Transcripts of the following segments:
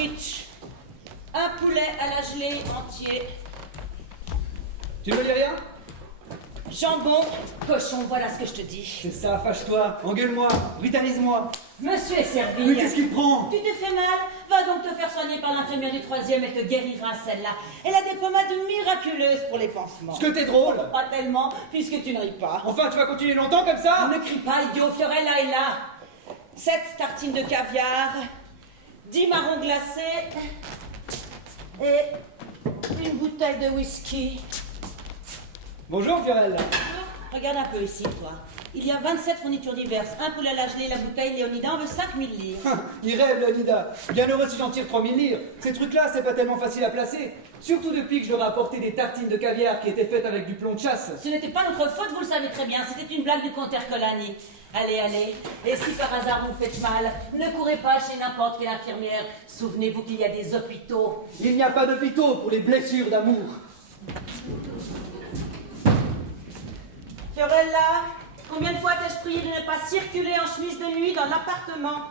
sandwich. Un poulet à la gelée entier. Tu me dis rien? Jambon, cochon, voilà ce que je te dis. C'est ça, fâche-toi, engueule-moi, brutalise-moi. Monsieur est servi. Mais qu'est-ce qu'il prend? Tu te fais mal? Va donc te faire soigner par l'infirmière du 3e, elle te guérira celle-là. Elle a des pommades miraculeuses pour les pansements. Est-ce que t'es drôle? Pas tellement, puisque tu ne ris pas. Enfin, tu vas continuer longtemps comme ça? Ne crie pas, idiot, Fiorella est là. 7 tartines de caviar, 10 marrons glacés et une bouteille de whisky. Bonjour, Fiorella. Regarde un peu ici, toi. Il y a 27 fournitures diverses. Un poulet à la gelée, la bouteille, Léonida en veut 5000 livres. Il rêve, Leonida. Bien heureux si j'en tire 3000 livres. Ces trucs-là, c'est pas tellement facile à placer. Surtout depuis que je leur ai apporté des tartines de caviar qui étaient faites avec du plomb de chasse. Ce n'était pas notre faute, vous le savez très bien. C'était une blague du comte Ercolani. Allez, allez. Et si par hasard vous faites mal, ne courez pas chez n'importe quelle infirmière. Souvenez-vous qu'il y a des hôpitaux. Il n'y a pas d'hôpitaux pour les blessures d'amour. Fiorella, combien de fois t'ai-je prié de ne pas circuler en chemise de nuit dans l'appartement?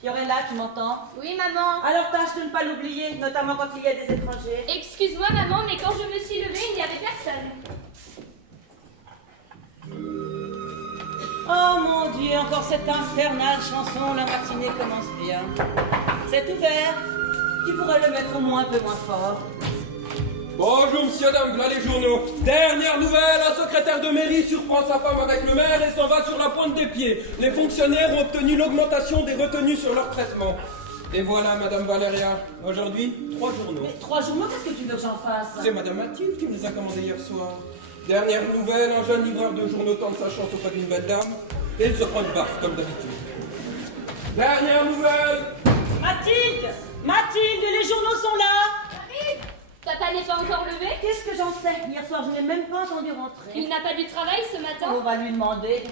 Fiorella, tu m'entends? Oui, maman. Alors tâche de ne pas l'oublier, notamment quand il y a des étrangers. Excuse-moi, maman, mais quand je me suis levée, il n'y avait personne. Oh mon Dieu, encore cette infernale chanson, la matinée commence bien. C'est ouvert. Tu pourrais le mettre au moins un peu moins fort. Bonjour, monsieur, dame, voilà les journaux. Dernière nouvelle, un secrétaire de mairie surprend sa femme avec le maire et s'en va sur la pointe des pieds. Les fonctionnaires ont obtenu l'augmentation des retenues sur leur traitement. Et voilà, madame Valéria, aujourd'hui, 3 journaux. Mais 3 journaux, qu'est-ce que tu veux que j'en fasse? C'est madame Mathilde qui me les a commandés hier soir. Dernière nouvelle, un jeune livreur de journaux tente sa chance auprès d'une belle dame et il se prend une baffe, comme d'habitude. Dernière nouvelle. Mathilde! Mathilde, les journaux sont là! Arrive. Papa n'est pas encore levé? Qu'est-ce que j'en sais? Hier soir, je n'ai même pas entendu rentrer. Il n'a pas du travail ce matin? On va lui demander.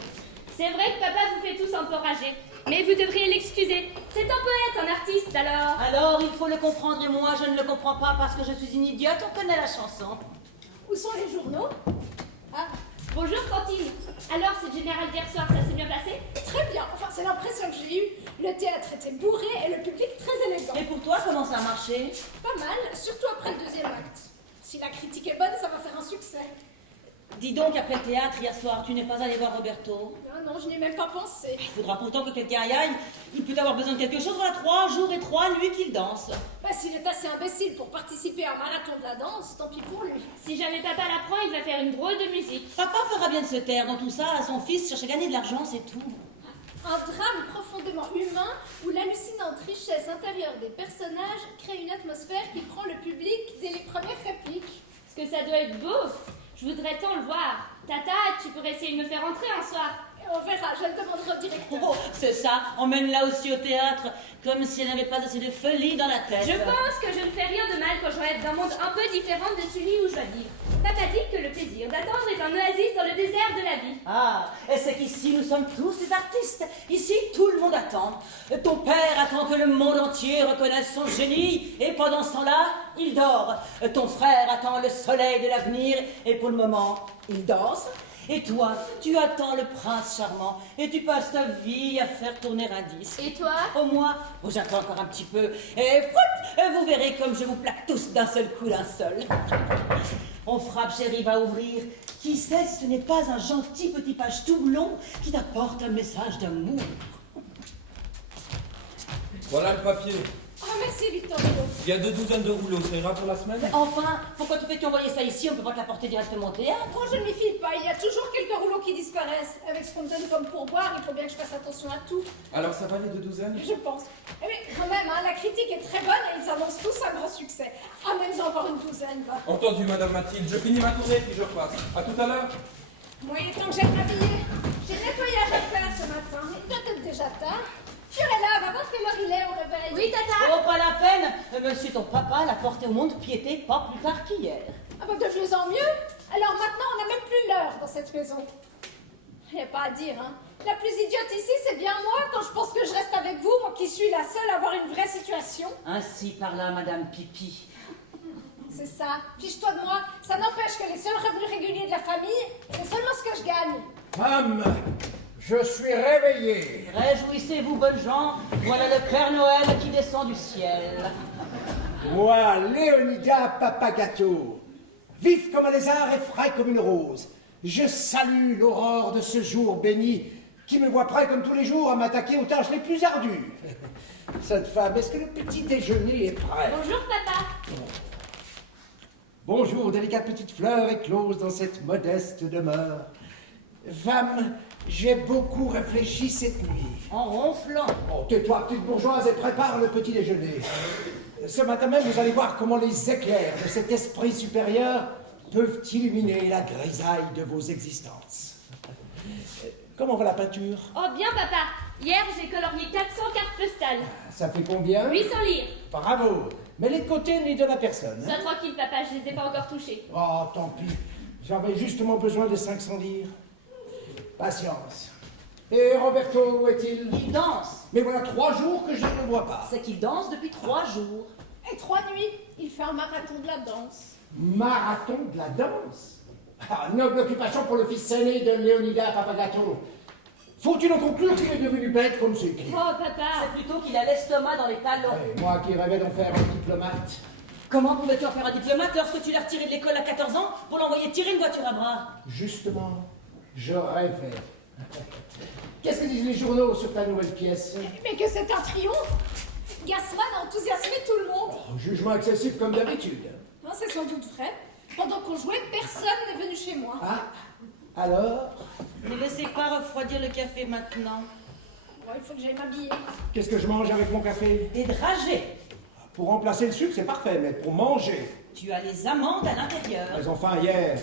C'est vrai que papa vous fait tous encourager. Mais vous devriez l'excuser. C'est un poète, un artiste, alors. Alors, il faut le comprendre et moi, je ne le comprends pas parce que je suis une idiote. On connaît la chanson. Où sont les journaux? Ah, bonjour Cantine. Alors, cette générale d'hier soir, ça s'est bien passé? Très bien, enfin c'est l'impression que j'ai eue. Le théâtre était bourré et le public très élégant. Et pour toi, comment ça a marché? Pas mal, surtout après le 2e acte. Si la critique est bonne, ça va faire un succès. Dis donc, après le théâtre, hier soir, tu n'es pas allé voir Roberto? Non, je n'y ai même pas pensé. Il faudra pourtant que quelqu'un y aille. Il peut avoir besoin de quelque chose. Voilà 3 jours et 3 nuits qu'il danse. Bah s'il est assez imbécile pour participer à un marathon de la danse, tant pis pour lui. Si jamais papa l'apprend, il va faire une drôle de musique. Papa fera bien de se taire dans tout ça. Son fils cherche à gagner de l'argent, c'est tout. Un drame profondément humain où l'hallucinante richesse intérieure des personnages crée une atmosphère qui prend le public dès les premières répliques. Parce que ça doit être beau. Je voudrais tant le voir. Tata, tu pourrais essayer de me faire entrer un soir. On verra, je le demanderai au directeur. Oh, c'est ça. Emmène-la aussi au théâtre, comme si elle n'avait pas assez de folie dans la tête. Je pense que je ne fais rien de mal quand je rêve d'un monde un peu différent de celui où je dois vivre. Papa dit que le plaisir d'attendre est un oasis dans le désert de la vie. Ah, et c'est qu'ici, nous sommes tous des artistes. Ici, tout le monde attend. Ton père attend que le monde entier reconnaisse son génie, et pendant ce temps-là, il dort. Ton frère attend le soleil de l'avenir, et pour le moment, il danse. Et toi, tu attends le prince charmant, et tu passes ta vie à faire tourner un disque. Et toi? Oh, moi, j'attends encore un petit peu, et vous verrez comme je vous plaque tous d'un seul coup, d'un seul. On frappe, chérie, va ouvrir. Qui sait si ce n'est pas un gentil petit page tout blond qui t'apporte un message d'amour. Voilà le papier. Oh merci Victor Hugo. Il y a 2 douzaines de rouleaux, ça ira pour la semaine? Mais enfin, pourquoi tu fais envoyer ça ici? On peut pas te l'apporter directement au théâtre. Quand je ne m'y fie pas, il y a toujours quelques rouleaux qui disparaissent. Avec ce qu'on me donne comme pourboire, il faut bien que je fasse attention à tout. Alors ça va les 2 douzaines? Je pense. Mais quand même, hein, la critique est très bonne et ils annoncent tous un grand succès. Amène-en encore une douzaine, va. Entendu, madame Mathilde, je finis ma tournée puis je repasse. À tout à l'heure. Moi, il est temps que j'aille m'habiller. J'ai le nettoyage à faire ce matin. Il doit être déjà tard. Fiorella, va voir quelle heure il est au réveil. Oui, tata. Oh, pas la peine. Monsieur ton papa l'a porté au monde piété pas plus tard qu'hier. Ah bah de mieux en mieux. Alors maintenant, on n'a même plus l'heure dans cette maison. Il n'y a pas à dire, hein. La plus idiote ici, c'est bien moi, quand je pense que je reste avec vous, moi qui suis la seule à avoir une vraie situation. Ainsi parla Madame Pipi. C'est ça. Fiche-toi de moi. Ça n'empêche que les seuls revenus réguliers de la famille, c'est seulement ce que je gagne. Femme, Je suis réveillé. Réjouissez-vous, bonnes gens, voilà le Père Noël qui descend du ciel. Moi, Léonidas Papagâteau, vif comme un lézard et frais comme une rose, je salue l'aurore de ce jour béni qui me voit prêt comme tous les jours à m'attaquer aux tâches les plus ardues. Cette femme, est-ce que le petit déjeuner est prêt? Bonjour, papa. Bonjour, délicate petite fleur éclose dans cette modeste demeure. Femme, j'ai beaucoup réfléchi cette nuit. En ronflant. Oh, tais-toi, petite bourgeoise, et prépare le petit déjeuner. Ce matin même, vous allez voir comment les éclairs de cet esprit supérieur peuvent illuminer la grisaille de vos existences. Comment va la peinture? Oh, bien, papa. Hier, j'ai colorié 400 cartes postales. Ça fait combien? 800 lire. Bravo. Mais les côtés ne les donnent à personne. Sois tranquille, papa, je les ai pas encore touchés. Oh, tant pis. J'avais justement besoin de 500 lire. Patience. Et Roberto, où est-il? Il danse. Mais voilà 3 jours que je ne le vois pas. C'est qu'il danse depuis 3 jours. Et 3 nuits, il fait un marathon de la danse. Marathon de la danse? Ah, noble occupation pour le fils aîné de Léonidas Papagâteau. Faut-il en conclure qu'il est devenu bête comme c'est écrit? Oh, papa. C'est plutôt qu'il a l'estomac dans les talons. Ouais, moi qui rêvais d'en faire un diplomate. Comment pouvais-tu en faire un diplomate lorsque tu l'as retiré de l'école à 14 ans pour l'envoyer tirer une voiture à bras? Justement, je rêvais. Qu'est-ce que disent les journaux sur ta nouvelle pièce? Mais que c'est un triomphe! Gassman a enthousiasmé tout le monde. Oh, jugement excessif comme d'habitude. Non, c'est sans doute vrai. Pendant qu'on jouait, personne n'est venu chez moi. Ah, alors? Ne laissez pas refroidir le café maintenant. Bon, il faut que j'aille m'habiller. Qu'est-ce que je mange avec mon café? Des dragées. Pour remplacer le sucre, c'est parfait, mais pour manger. Tu as les amandes à l'intérieur. Mais enfin, hier,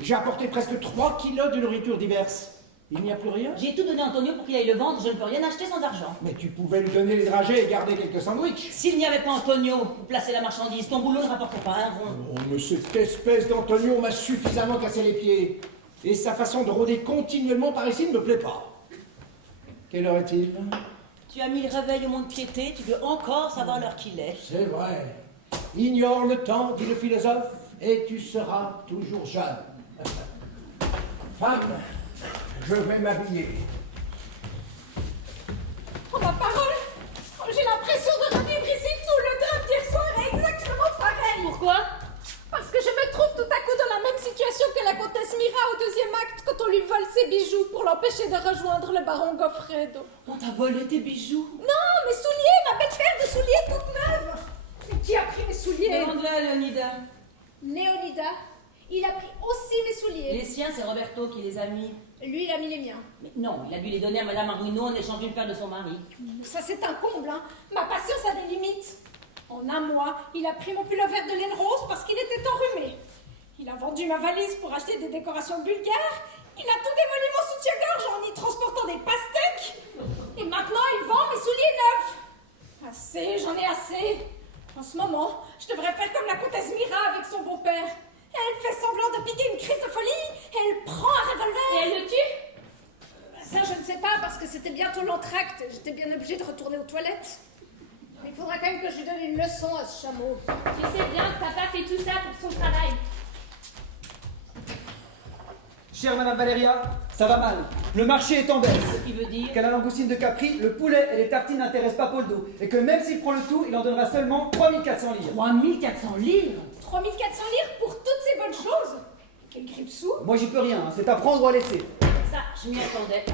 j'ai apporté presque 3 kilos de nourriture diverse. Il n'y a plus rien? J'ai tout donné à Antonio pour qu'il aille le vendre. Je ne peux rien acheter sans argent. Mais tu pouvais lui donner les dragées et garder quelques sandwichs. S'il n'y avait pas Antonio pour placer la marchandise, ton boulot ne rapporterait pas un rond. Oh, mais cette espèce d'Antonio m'a suffisamment cassé les pieds. Et sa façon de rôder continuellement par ici ne me plaît pas. Quelle heure est-il? Tu as mis le réveil au mont de piété, tu veux encore savoir l'heure qu'il est. C'est vrai. Ignore le temps, dit le philosophe, et tu seras toujours jeune. Femme, je vais m'habiller. Oh, ma parole! Oh, j'ai l'impression de revivre ici tout le drame d'hier soir est exactement pareil! Pourquoi? Parce que je me trouve tout à coup dans la même situation que la comtesse Mira au 2e acte quand on lui vole ses bijoux pour l'empêcher de rejoindre le baron Goffredo. On t'a volé tes bijoux. Non, mes souliers, ma belle paire de souliers toute neuve! Mais qui a pris mes souliers? Demande-le à Léonidas. Léonidas. Il a pris aussi mes souliers. Les siens, c'est Roberto qui les a mis. Lui, il a mis les miens. Mais non, il a dû les donner à Madame Aruno en échange d'une paire de son mari. Ça, c'est un comble, hein. Ma patience a des limites. En un mois, il a pris mon pullover de laine rose parce qu'il était enrhumé. Il a vendu ma valise pour acheter des décorations bulgares. Il a tout démoli mon soutien-gorge en y transportant des pastèques. Et maintenant, il vend mes souliers neufs. Assez, j'en ai assez. En ce moment, je devrais faire comme la comtesse Mira avec son beau-père. Elle fait semblant de piquer une crise de folie, elle prend un revolver. Et elle le tue? Ça, je ne sais pas, parce que c'était bientôt l'entracte. J'étais bien obligée de retourner aux toilettes. Il faudra quand même que je lui donne une leçon à ce chameau. Tu sais bien que papa fait tout ça pour son travail. Chère Madame Valéria, ça va mal. Le marché est en baisse. Ce qui veut dire... Qu'à la langoustine de Capri, le poulet et les tartines n'intéressent pas Poldo. Et que même s'il prend le tout, il en donnera seulement 3400 livres. 3400 livres. 3400 livres pour toutes ces bonnes choses. Quel grippe-sou. Moi j'y peux rien, hein. C'est à prendre ou à laisser. Ça, je m'y attendais.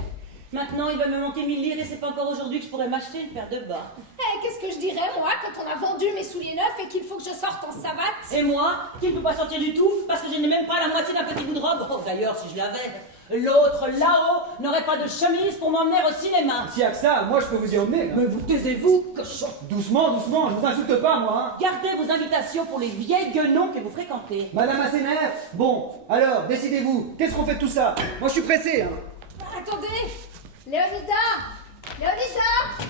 Maintenant, il va me manquer 1000 livres et c'est pas encore aujourd'hui que je pourrais m'acheter une paire de bas. Eh, qu'est-ce que je dirais, moi, quand on a vendu mes souliers neufs et qu'il faut que je sorte en savate? Et moi, qui ne peux pas sortir du tout parce que je n'ai même pas la moitié d'un petit bout de robe. Oh, d'ailleurs, si je l'avais, l'autre là-haut n'aurait pas de chemise pour m'emmener au cinéma. S'il y a que ça, moi je peux vous y emmener. Hein. Mais vous taisez-vous, cochon. Doucement, doucement, je vous insulte pas moi. Hein. Gardez vos invitations pour les vieilles guenons que vous fréquentez. Madame Assénaire, bon, alors, décidez-vous, qu'est-ce qu'on fait de tout ça? Moi je suis pressé. Hein. Attendez, Léonidas! Léonidas!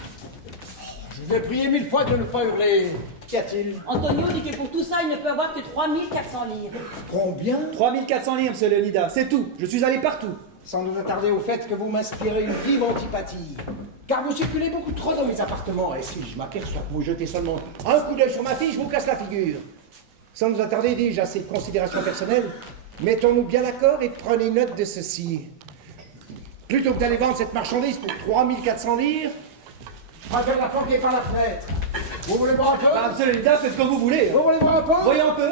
Je vous ai prié 1000 fois de ne pas hurler. Qu'y a-t-il? Antonio dit que pour tout ça, il ne peut avoir que 3400 livres. Combien? 3400 livres, monsieur Léonidas, c'est tout. Je suis allé partout. Sans nous attarder au fait que vous m'inspirez une vive antipathie. Car vous circulez beaucoup trop dans mes appartements, et si je m'aperçois que vous jetez seulement un coup d'œil sur ma fille, je vous casse la figure. Sans nous attarder, dis-je, à ces considérations personnelles, mettons-nous bien d'accord et prenez note de ceci. Plutôt que d'aller vendre cette marchandise pour 3400 livres, je préfère la planquer par la fenêtre. Vous voulez voir un peu? Bah, monsieur Léonida, faites comme vous voulez. Vous voulez voir un peu? Voyons un peu.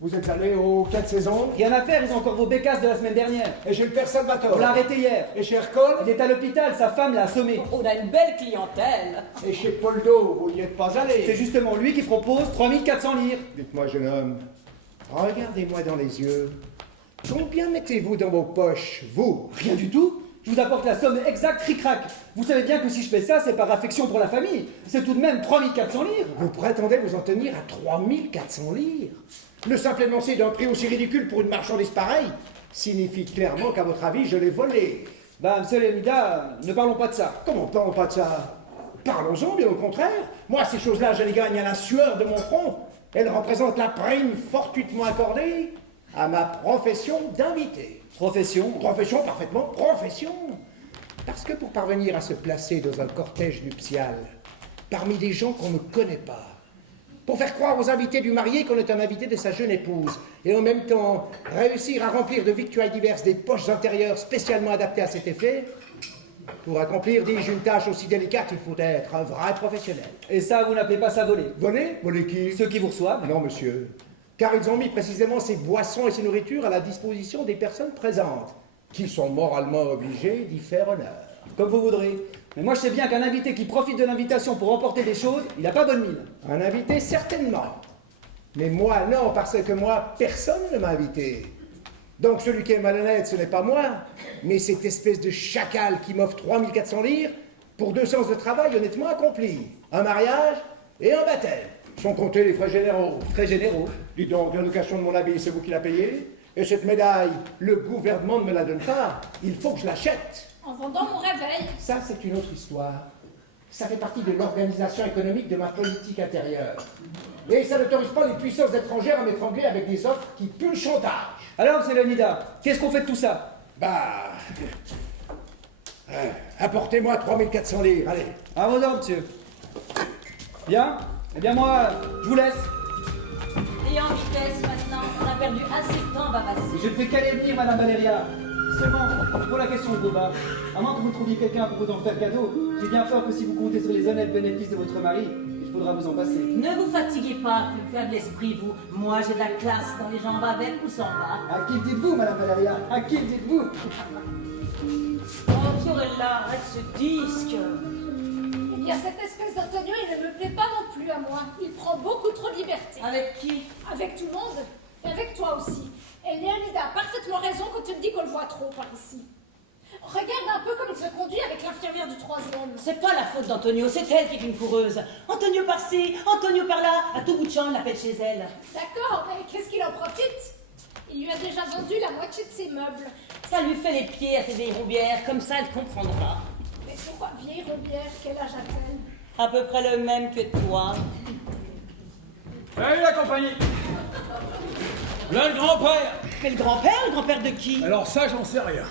Vous êtes allé au 4 saisons, Rien à faire, ils ont encore vos bécasses de la semaine dernière. et chez le père Salvatore. On l'a arrêté hier. Et chez Ercole, Il est à l'hôpital, sa femme l'a assommé. On a une belle clientèle. et chez Poldo, vous n'y êtes pas allé. C'est justement lui qui propose 3400 livres. Dites-moi, jeune homme, regardez-moi dans les yeux. Combien mettez-vous dans vos poches, vous? Rien du tout. Je vous apporte la somme exacte, cric-crac. Vous savez bien que si je fais ça, c'est par affection pour la famille. C'est tout de même 3400 livres. Vous prétendez vous en tenir à 3400 livres? Le simple énoncé d'un prix aussi ridicule pour une marchandise pareille signifie clairement qu'à votre avis, je l'ai volé. Bah, monsieur Léonida, ne parlons pas de ça. Comment parlons pas de ça? Parlons-en, bien au contraire. Moi, ces choses-là, je les gagne à la sueur de mon front. Elles représentent la prime fortuitement accordée à ma profession d'invité. Profession. Profession, parfaitement, profession. Parce que pour parvenir à se placer dans un cortège nuptial, parmi des gens qu'on ne connaît pas, pour faire croire aux invités du marié qu'on est un invité de sa jeune épouse, et en même temps réussir à remplir de victuailles diverses des poches intérieures spécialement adaptées à cet effet, pour accomplir, dis-je, une tâche aussi délicate, il faut être un vrai professionnel. Et ça, vous n'appelez pas ça voler. Voler? Voler qui? Ceux qui vous reçoivent. Non, monsieur. Car ils ont mis précisément ces boissons et ces nourritures à la disposition des personnes présentes, qui sont moralement obligées d'y faire honneur. Comme vous voudrez. Mais moi, je sais bien qu'un invité qui profite de l'invitation pour emporter des choses, il n'a pas bonne mine. Un invité, certainement. Mais moi, non, parce que moi, personne ne m'a invité. Donc celui qui est malhonnête, ce n'est pas moi, mais cette espèce de chacal qui m'offre 3400 livres pour 2 séances de travail honnêtement accomplies. Un mariage et un baptême. Sans compter les frais généraux. Très généraux. Dites donc, la location de mon habit, c'est vous qui la payez? Et cette médaille, le gouvernement ne me la donne pas. Il faut que je l'achète. En vendant mon réveil. Ça, c'est une autre histoire. Ça fait partie de l'organisation économique de ma politique intérieure. Et ça n'autorise pas les puissances étrangères à m'étrangler avec des offres qui puent le chantage. Alors, monsieur Léonida, qu'est-ce qu'on fait de tout ça? Bah... apportez-moi 3400 livres, allez. À vos ordres, monsieur. Bien. Eh bien, moi, je vous laisse. Et en vitesse maintenant, on a perdu assez de temps à passer. Je ne fais qu'aller venir, madame Valéria. Seulement, pour la question de vos bas, à moins que vous trouviez quelqu'un pour vous en faire cadeau, j'ai bien peur que si vous comptez sur les honnêtes bénéfices de votre mari, il faudra vous en passer. Ne vous fatiguez pas, faire de l'esprit, vous. Moi, j'ai de la classe dans les jambes avec ou sans bas. À qui le dites-vous, madame Valéria? À qui le dites-vous? Oh, Fiorella, arrête ce disque. Eh bien, cette espèce d'Antonio, il ne me plaît pas non plus à moi. Il prend beaucoup trop de liberté. Avec qui? Avec tout le monde. Et avec toi aussi. Et Léonida a parfaitement raison quand tu me dis qu'on le voit trop par ici. Regarde un peu comme il se conduit avec l'infirmière du 3e. C'est pas la faute d'Antonio, c'est elle qui est une coureuse. Antonio par-ci, Antonio par-là, à tout bout de champ, on l'appelle chez elle. D'accord, mais qu'est-ce qu'il en profite? Il lui a déjà vendu la moitié de ses meubles. Ça lui fait les pieds à ses vieilles roubières, comme ça elle comprendra. Mais pourquoi vieille roubière? Quel âge a-t-elle? À peu près le même que toi. Salut la compagnie. Là le grand-père. Mais le grand-père de qui? Alors ça, j'en sais rien.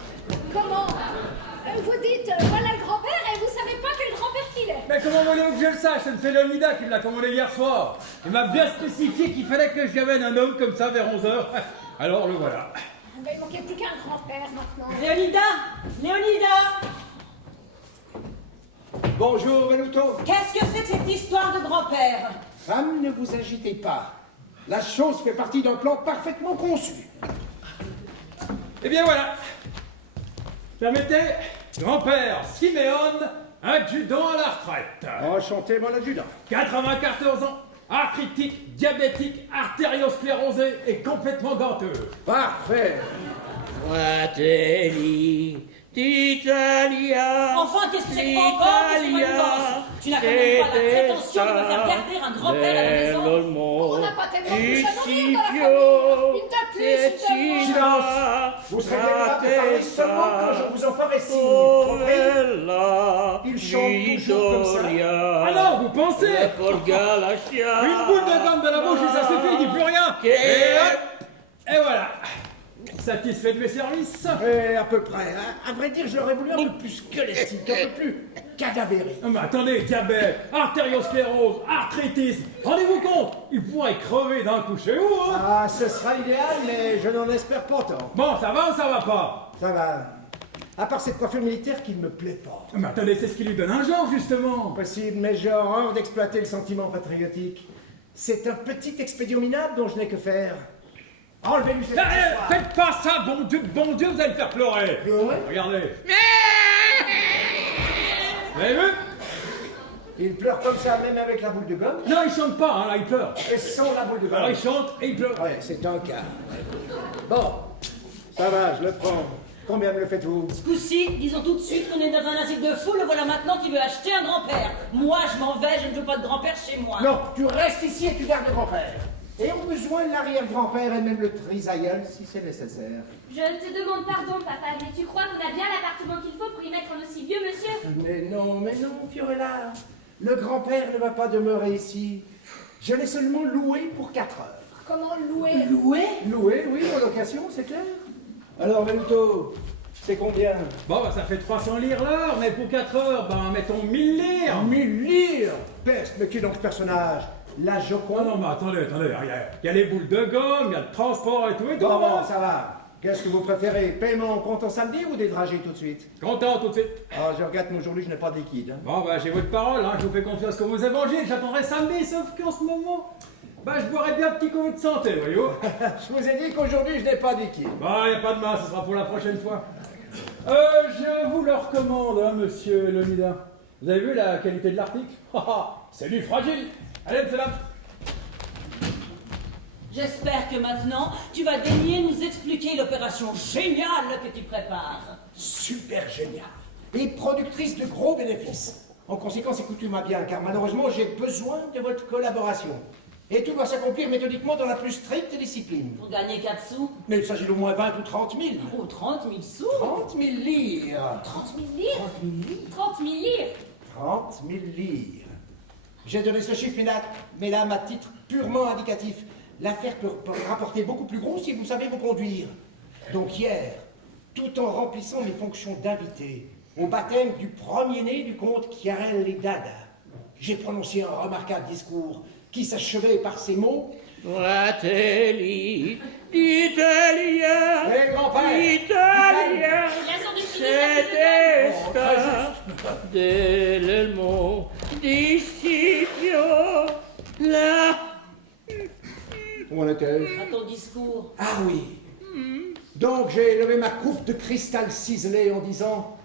Comment? Vous dites, voilà le grand-père et vous savez pas quel grand-père qu'il est. Mais comment voulez-vous que je le sache? C'est Léonida qui me l'a commandé hier soir. Il m'a bien spécifié qu'il fallait que j'y amène un homme comme ça vers 11h. Alors le voilà. Ben, il manquait plus qu'un grand-père maintenant. Léonida! Léonida! Bonjour, Venuto. Qu'est-ce que c'est que cette histoire de grand-père? Femme, ne vous agitez pas. La chose fait partie d'un plan parfaitement conçu. Eh bien voilà. Permettez, grand-père Siméon, adjudant à la retraite. Enchanté, mon adjudant. 94 ans, arthritique, diabétique, artériosclérosé et complètement ganteux. Parfait. Fratelli d'Italia. Enfin, qu'est-ce que c'est que encore? Qu'est-ce que tu penses? Tu n'as quand même pas la prétention de me faire garder un grand-père à la maison? On n'a pas tellement de jeunes rire dans la famille. Une de plus, une de moins. Silence. Vous serez capable de parler seulement quand je vous en ferai signe. Compris? Il chante toujours comme ça. Ah non, vous pensez? Une boule de gomme de la bouche et ça suffit, il dit plus rien. Et hop, et voilà. Satisfait de mes services? À peu près. Hein. À vrai dire, j'aurais voulu un peu plus squelettique, un peu plus cadavérique. Mais attendez, diabète, artériosclérose, arthritisme, rendez-vous compte, il pourrait crever d'un coup chez vous, hein? Ah, ce sera l'idéal, mais je n'en espère pas tant. Bon, ça va ou ça va pas? Ça va. À part cette coiffure militaire qui ne me plaît pas. Mais attendez, c'est ce qui lui donne un genre, justement. Possible, mais j'ai horreur d'exploiter le sentiment patriotique. C'est un petit expédient minable dont je n'ai que faire. Enlevez-lui cette accessoire. Faites pas ça, bon Dieu, vous allez me faire pleurer. Pleurer? Regardez. Vous avez vu? Il pleure comme ça, même avec la boule de gomme. Non, il chante pas, hein, là, il pleure. Et sans la boule de gomme. Alors il chante et il pleure. Ouais, c'est un cas. Bon, ça va, je le prends. Combien me le faites-vous? Ce coup-ci, disons tout de suite qu'on est dans un asile de fou, le voilà maintenant qui veut acheter un grand-père. Moi, je m'en vais, je ne veux pas de grand-père chez moi. Non, tu restes ici et tu gardes le grand-père. Et au besoin, l'arrière-grand-père et même le trisaïeul, si c'est nécessaire. Je te demande pardon, papa, mais tu crois qu'on a bien l'appartement qu'il faut pour y mettre un aussi vieux monsieur? Mais non, Fiorella. Le grand-père ne va pas demeurer ici. Je l'ai seulement loué pour 4 heures. Comment louer? Loué? Loué, oui, en location, c'est clair. Alors, Venuto, c'est combien? Bon, bah, ça fait 300 lire l'heure, mais pour 4 heures, ben, mettons 1000 lire. 1000 lire. Peste, mais qui est donc ce personnage? La Oh Joconde? non, mais attendez, il y a les boules de gomme, il y a le transport et tout et tout. Bon, ça va. Qu'est-ce que vous préférez? Paiement en comptant samedi ou des dragées tout de suite? Content tout de suite. Ah, je regarde, mais aujourd'hui, je n'ai pas de liquide. Hein. Bon, bah, j'ai votre parole, hein, je vous fais confiance comme aux évangiles, j'attendrai samedi, sauf qu'en ce moment, bah, je boirais bien un petit coup de santé, voyez-vous. Je vous ai dit qu'aujourd'hui, je n'ai pas de liquide. Bah, y a pas de mal, ce sera pour la prochaine fois. Je vous le recommande, hein, monsieur Leonida. Vous avez vu la qualité de l'article? C'est du fragile. Allez, c'est là. J'espère que maintenant, tu vas daigner nous expliquer l'opération géniale que tu prépares. Super génial. Et productrice de gros bénéfices. En conséquence, écoutez-moi bien, car malheureusement, j'ai besoin de votre collaboration. Et tout doit s'accomplir méthodiquement dans la plus stricte discipline. Pour gagner 4 sous? Mais il s'agit d'au moins 20 ou 30 000. Oh, 30 000 sous? 30 000 lire. 30 000 lire? 30 000 lire? 30 000 lire. J'ai donné ce chiffre, mesdames, à titre purement indicatif. L'affaire peut rapporter beaucoup plus gros si vous savez vous conduire. Donc hier, tout en remplissant mes fonctions d'invité, au baptême du premier-né du comte Chiarelli d'Ada, j'ai prononcé un remarquable discours qui s'achevait par ces mots. Fratelli d'Italia, Hé, grand-père! Italia, La sorte de c'est finesse esta dell'elmo di Scipio, la... Où en étais-je? À ton discours. Ah oui. Donc j'ai levé ma coupe de cristal ciselé en disant: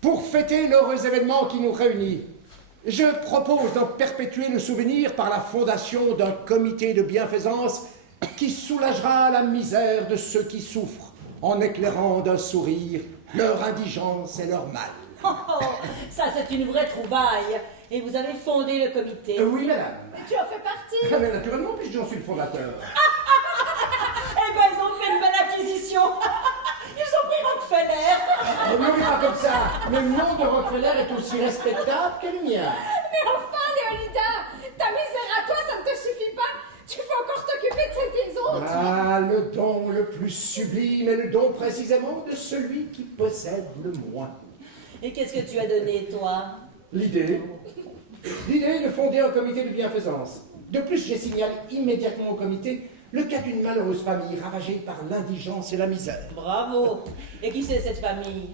pour fêter l'heureux événement qui nous réunit, je propose d'en perpétuer le souvenir par la fondation d'un comité de bienfaisance qui soulagera la misère de ceux qui souffrent en éclairant d'un sourire leur indigence et leur mal. Oh, oh, ça c'est une vraie trouvaille. Et vous avez fondé le comité. Oui, madame. Mais tu en fais partie. Ah, mais naturellement, puisque j'en suis le fondateur. Eh ben, ils ont fait une belle acquisition. Ils ont pris Rockefeller. Ne me pas comme ça. Le nom de Rockefeller est aussi respectable que le mien. Mais enfin, Léonida, ta misère à toi, ça ne te suffit pas. Tu peux encore t'occuper de celle des autres. Ah, le don le plus sublime est le don précisément de celui qui possède le moins. Et qu'est-ce que tu as donné, toi? L'idée de fonder un comité de bienfaisance. De plus, j'ai signalé immédiatement au comité le cas d'une malheureuse famille ravagée par l'indigence et la misère. Bravo. Et qui c'est cette famille?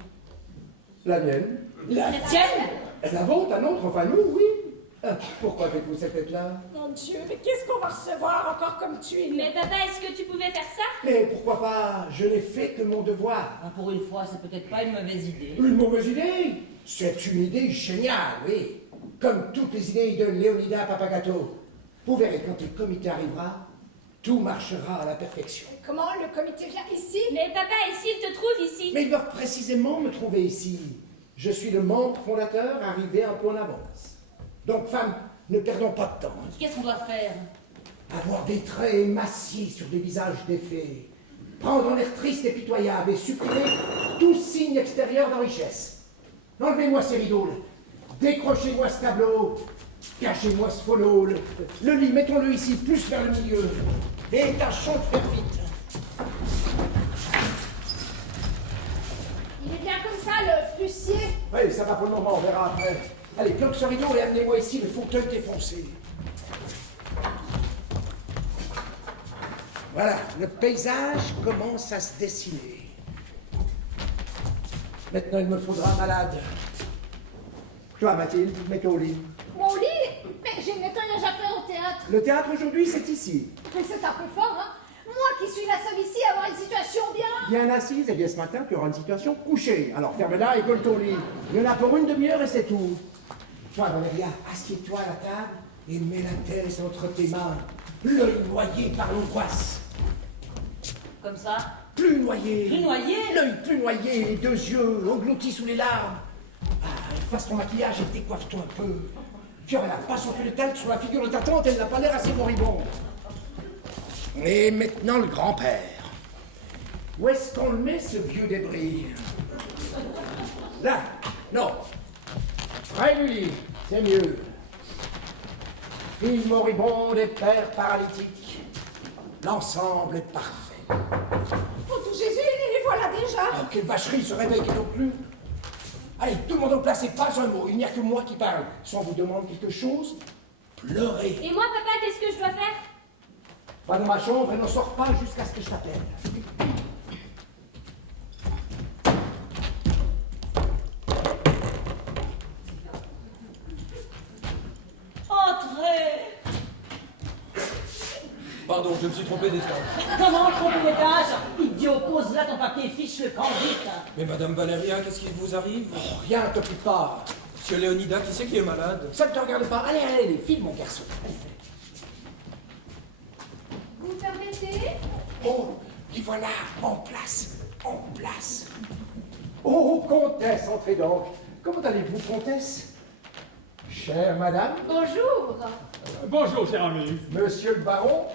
La mienne. La tienne? La vôtre, la nôtre, enfin nous, oui. Ah, pourquoi faites-vous cette tête-là? Mon Dieu, mais qu'est-ce qu'on va recevoir encore comme tuile? Mais papa, est-ce que tu pouvais faire ça? Mais pourquoi pas? Je n'ai fait que mon devoir. Ah, pour une fois, c'est peut-être pas une mauvaise idée. Une mauvaise idée? C'est une idée géniale, oui. Comme toutes les idées de Leonida Papagato. Vous verrez, quand le comité arrivera, tout marchera à la perfection. Comment le comité vient ici? Mais papa, et s'il te trouve ici? Mais ils doivent précisément me trouver ici. Je suis le membre fondateur arrivé un peu en avance. Donc, femmes, ne perdons pas de temps. Qu'est-ce qu'on doit faire? Avoir des traits massifs sur des visages défaits. Prendre un air triste et pitoyable et supprimer tout signe extérieur de richesse. Enlevez-moi ces rideaux. Décrochez-moi ce tableau. Cachez-moi ce folio. Le lit, mettons-le ici, plus vers le milieu. Et tâchons de faire vite. Il est bien comme ça, le fussier. Oui, ça va pour le moment, on verra après. Allez, cloque ce rideau et amenez-moi ici le fauteuil défoncé. Voilà, le paysage commence à se dessiner. Maintenant, il me faudra un malade. Toi, Mathilde, mets-toi au lit. Mon lit? Mais j'ai le nettoyage à faire au théâtre. Le théâtre aujourd'hui, c'est ici. Mais c'est un peu fort, hein? Moi qui suis la seule ici à avoir une situation bien. Bien assise, et bien ce matin, tu auras une situation couchée. Alors ferme-la et colle ton lit. Il y en a pour une demi-heure et c'est tout. Toi, Valéria, assieds-toi à la table et mets la tête entre tes mains. L'œil noyé par l'angoisse. Comme ça. Plus noyé. Plus noyé? L'œil plus noyé, les deux yeux engloutis sous les larmes. Ah, efface ton maquillage et décoiffe-toi un peu. Fiorella, passe un peu de talc sur la figure de ta tante, elle n'a pas l'air assez moribonde. Et maintenant le grand-père. Où est-ce qu'on le met, ce vieux débris? Là. Non. Près du lit. C'est mieux. Fille moribonde et père paralytique. L'ensemble est parfait. Oh tout Jésus, les voilà déjà. Ah, quelle vacherie, se réveille non plus. Allez, tout le monde en place et pas un mot. Il n'y a que moi qui parle. Si on vous demande quelque chose, pleurez. Et moi, papa, qu'est-ce que je dois faire? Va dans ma chambre et n'en sors pas jusqu'à ce que je t'appelle. Entrez. Pardon, je me suis trompé d'étage. Comment tromper l'étage? Idiot, pose là ton papier, fiche le camp vite. Mais Madame Valéria, qu'est-ce qui vous arrive? Rien, t'occupe pas. Monsieur Léonidas, qui c'est qui est malade? Ça ne te regarde pas. Allez, allez, les filles, mon garçon. Allez. Vous me permettez? Oh, y voilà, en place, en place. Oh, comtesse, entrez donc. Comment allez-vous, comtesse? Chère madame, Bonjour. Bonjour, cher ami. monsieur le baron.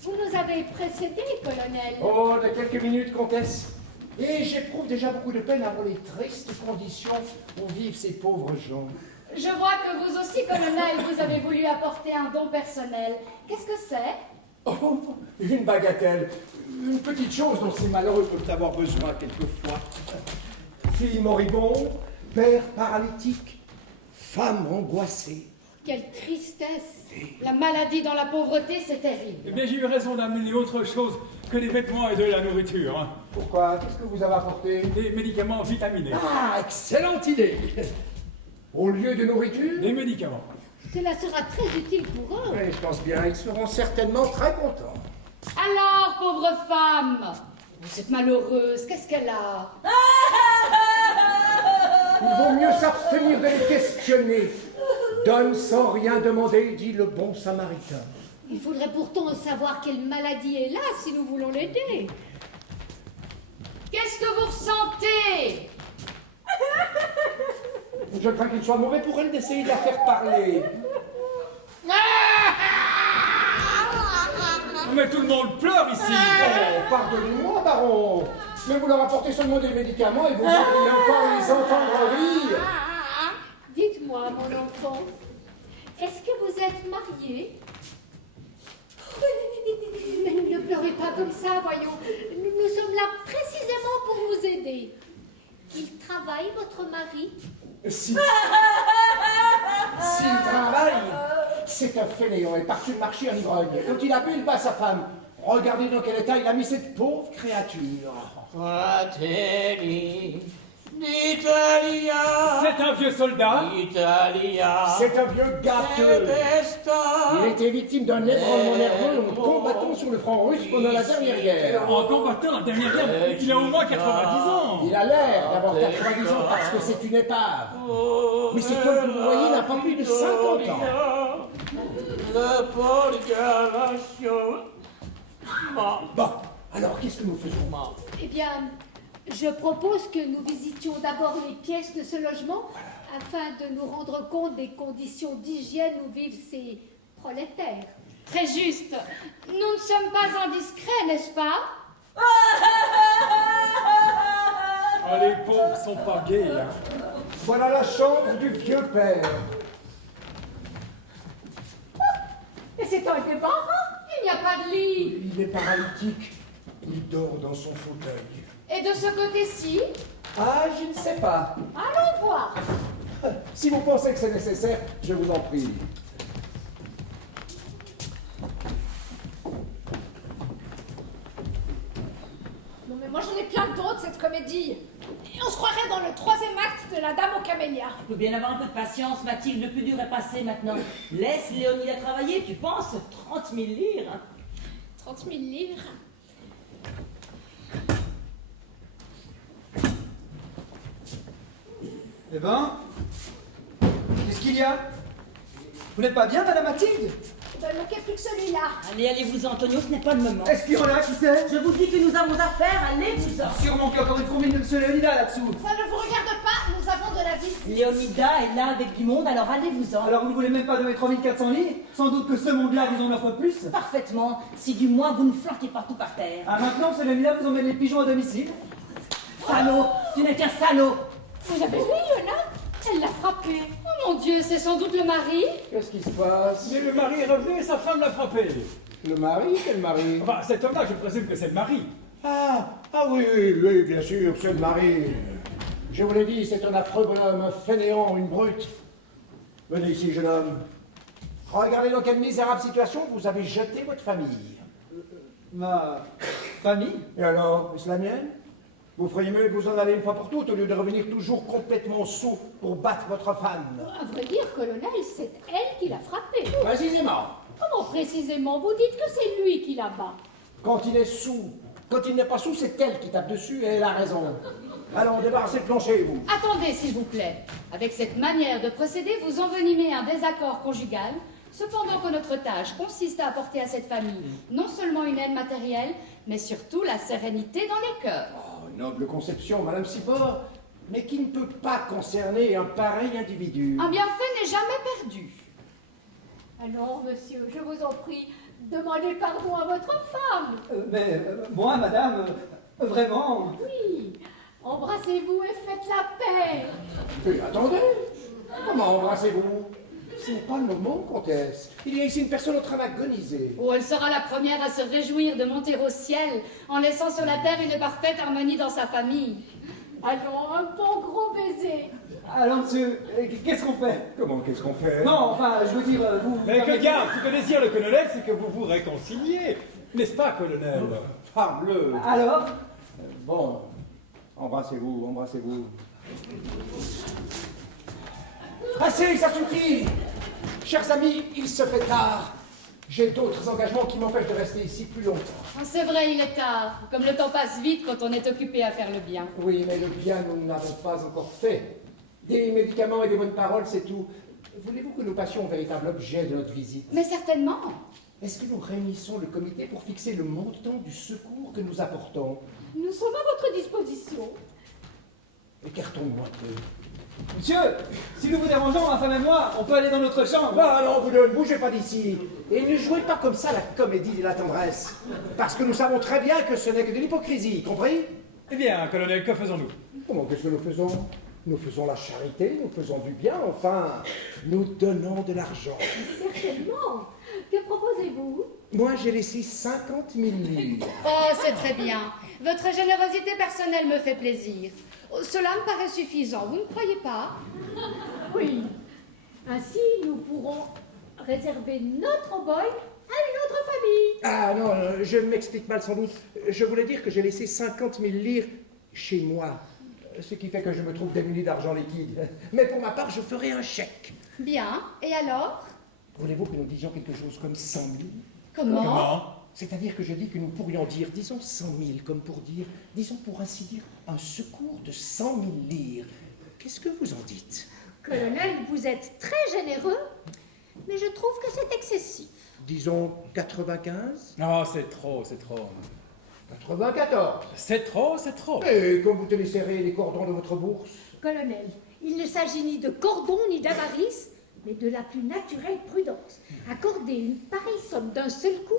Vous nous avez précédés, colonel. Oh, de quelques minutes, comtesse. Et j'éprouve déjà beaucoup de peine à voir les tristes conditions où vivent ces pauvres gens. Je vois que vous aussi, colonel, vous avez voulu apporter un don personnel. Qu'est-ce que c'est? Oh, une bagatelle. Une petite chose dont ces malheureux peuvent avoir besoin quelquefois. Fille moribonde, père paralytique, femme angoissée. Quelle tristesse! La maladie dans la pauvreté, c'est terrible. Mais j'ai eu raison d'amener autre chose que des vêtements et de la nourriture. Hein. Pourquoi? Qu'est-ce que vous avez apporté? Des médicaments vitaminés. Ah, excellente idée. Au lieu de nourriture? Des médicaments. Cela sera très utile pour eux. Oui, je pense bien. Ils seront certainement très contents. Alors, pauvre femme, vous êtes malheureuse, qu'est-ce qu'elle a? Il vaut mieux s'abstenir de les questionner. Donne sans rien demander, dit le bon samaritain. Il faudrait pourtant savoir quelle maladie est là si nous voulons l'aider. Qu'est-ce que vous ressentez? Je crains qu'il soit mauvais pour elle d'essayer de la faire parler. Mais tout le monde pleure ici. Oh, pardonnez-moi, baron. Mais vous leur apportez seulement des médicaments et vous devriez encore les entendre rire. Dites-moi, mon enfant, est-ce que vous êtes marié? Mais ne pleurez pas comme ça, voyons. Nous sommes là précisément pour vous aider. Il travaille, votre mari? S'il travaille, c'est un fainéant et parti de marcher en ivrogne. Quand il a bu, il bat sa femme. Regardez dans quel état il a mis cette pauvre créature. Fratelli d'Italia. C'est un vieux soldat. Italia. C'est un vieux gâteux. Desta. Il était victime d'un ébranlement nerveux en combattant sur le front russe pendant la dernière guerre. En combattant la dernière guerre, il a au moins 90 ans. Il a l'air d'avoir 90 ans parce que c'est une épave. Mais cet homme que vous voyez n'a pas plus de 50 ans. Le Porgalation. Bon, alors qu'est-ce que nous faisons? Eh bien, je propose que nous visitions d'abord les pièces de ce logement afin de nous rendre compte des conditions d'hygiène où vivent ces prolétaires. Très juste. Nous ne sommes pas indiscrets, n'est-ce pas? Ah, les pauvres sont pas gais. Hein. Voilà la chambre du vieux père. Mais c'est un débarras. Il n'y a pas de lit. Il est paralytique. Il dort dans son fauteuil. Et de ce côté-ci? Ah, je ne sais pas. Allons voir. Si vous pensez que c'est nécessaire, je vous en prie. Non mais moi j'en ai plein d'autres, cette comédie. Et on se croirait dans le 3e acte de La Dame aux Camélias. Tu peux bien avoir un peu de patience, Mathilde, le plus dur est passé maintenant. Laisse Léonida travailler, tu penses 30 000 livres. 30 000 livres. Eh ben, qu'est-ce qu'il y a? Vous n'êtes pas bien, Madame Mathilde? Il ne manquait plus que celui-là. Allez, allez-vous, Antonio, ce n'est pas le moment. Est-ce qu'il y en a, qui sait? Je vous dis que nous avons affaire, allez-vous-en. Sûrement qu'il y a encore une fourmille de M. Léonida là-dessous. Ça ne vous regarde pas, nous avons de la visite. Léonida est là avec du monde, alors allez-vous-en. Alors vous ne voulez même pas donner 3400 livres? Sans doute que ce monde-là vous en offre plus. Parfaitement, si du moins vous ne flanquez pas tout par terre. Ah, maintenant, M. Léonida vous emmène les pigeons à domicile. Salaud, tu n'es qu'un salaud. Vous avez vu, Yona? Elle l'a frappé. Oh mon Dieu, c'est sans doute le mari. Qu'est-ce qui se passe? Mais le mari est revenu et sa femme l'a frappé. Le mari? Quel mari? Enfin, cet homme-là, je présume que c'est le mari. Ah oui, bien sûr, c'est le mari. Je vous l'ai dit, c'est un affreux bonhomme, un fainéant, une brute. Venez ici, jeune homme. Regardez dans quelle misérable situation vous avez jeté votre famille. Ma famille? Et alors, est-ce la mienne? Vous feriez mieux de vous en aller une fois pour toutes, au lieu de revenir toujours complètement sous pour battre votre femme. À vrai dire, colonel, c'est elle qui l'a frappé. Précisément. Comment précisément? Vous dites que c'est lui qui la bat. Quand il est sous. Quand il n'est pas sous, c'est elle qui tape dessus et elle a raison. Allons, débarrassez le plancher, vous. Attendez, s'il vous plaît. Avec cette manière de procéder, vous envenimez un désaccord conjugal, cependant que notre tâche consiste à apporter à cette famille non seulement une aide matérielle, mais surtout la sérénité dans les cœurs. Oh, noble conception, Madame Sipor, mais qui ne peut pas concerner un pareil individu. Un bienfait n'est jamais perdu. Alors, monsieur, je vous en prie, demandez pardon à votre femme. Moi, madame, vraiment. Oui, embrassez-vous et faites la paix. Mais attendez, comment embrassez-vous? Ce n'est pas le moment, comtesse. Il y a ici une personne en train d'agoniser. Oh, elle sera la première à se réjouir de monter au ciel en laissant sur la terre une parfaite harmonie dans sa famille. Allons, un bon gros baiser. Alors, monsieur, qu'est-ce qu'on fait? Comment, qu'est-ce qu'on fait? Non, enfin, je veux dire, vous... Mais que garde, ce que désire le colonel, c'est que vous vous réconciliez. N'est-ce pas, colonel? Parbleu. Alors? Bon, embrassez-vous, embrassez-vous. Assez, ça suffit! Chers amis, il se fait tard. J'ai d'autres engagements qui m'empêchent de rester ici plus longtemps. Oh, c'est vrai, il est tard. Comme le temps passe vite quand on est occupé à faire le bien. Oui, mais le bien, nous ne l'avons pas encore fait. Des médicaments et des bonnes paroles, c'est tout. Voulez-vous que nous passions au véritable objet de notre visite? Mais certainement. Est-ce que nous réunissons le comité pour fixer le montant du secours que nous apportons? Nous sommes à votre disposition. Écartons-nous un peu. Monsieur, si nous vous dérangeons, ma femme et moi, on peut aller dans notre chambre. Bah non, vous ne bougez pas d'ici. Et ne jouez pas comme ça la comédie de la tendresse. Parce que nous savons très bien que ce n'est que de l'hypocrisie, compris? Eh bien, colonel, que faisons-nous? Comment, qu'est-ce que nous faisons? Nous faisons la charité, nous faisons du bien, enfin, nous donnons de l'argent. Certainement. Que proposez-vous? Moi, j'ai laissé 50 000 livres. Oh, c'est très bien. Votre générosité personnelle me fait plaisir. Oh, cela me paraît suffisant, vous ne croyez pas? Oui. Ainsi, nous pourrons réserver notre envol à une autre famille. Ah non, je m'explique mal sans doute. Je voulais dire que j'ai laissé 50 000 livres chez moi. Ce qui fait que je me trouve démuni d'argent liquide. Mais pour ma part, je ferai un chèque. Bien, et alors? Voulez-vous que nous disions quelque chose comme 100 000? Comment? C'est-à-dire que je dis que nous pourrions dire, disons 100 000, comme pour dire, disons pour ainsi dire, un secours de 100 000 livres. Qu'est-ce que vous en dites? Colonel, vous êtes très généreux, mais je trouve que c'est excessif. Disons 95? Non, c'est trop, c'est trop. 94? C'est trop, c'est trop. Et comme vous tenez serré les cordons de votre bourse? Colonel, il ne s'agit ni de cordon ni d'avarice, mais de la plus naturelle prudence. Accorder une pareille somme d'un seul coup,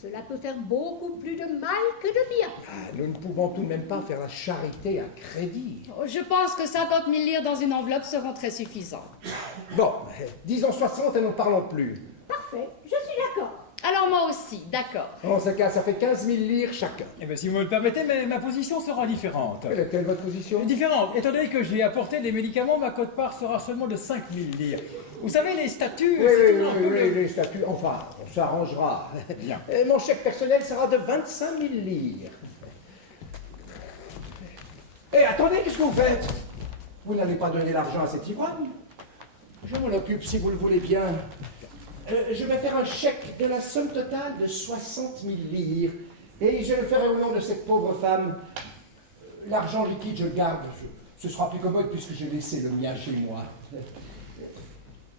cela peut faire beaucoup plus de mal que de bien. Ah, nous ne pouvons tout de même pas faire la charité à crédit. Oh, je pense que 50 000 livres dans une enveloppe seront très suffisants. Bon, disons 60 et n'en parlons plus. Parfait, je suis d'accord. Alors moi aussi, d'accord. En ce cas, ça fait 15 000 livres chacun. Eh bien, si vous me le permettez, mais ma position sera différente. Quelle est votre position? Différente. Étant donné que j'ai apporté des médicaments, ma quote-part sera seulement de 5 000 livres. Vous savez, les statuts... Oui, les statuts, enfin, on s'arrangera. Bien. Mon chèque personnel sera de 25 000 livres. Eh, attendez, qu'est-ce que vous faites? Vous n'allez pas donner l'argent à cet ivrogne? Je m'en occupe si vous le voulez bien. Je vais faire un chèque de la somme totale de 60 000 livres. Et je le ferai au nom de cette pauvre femme. L'argent liquide, je le garde. Ce sera plus commode puisque j'ai laissé le mien chez moi.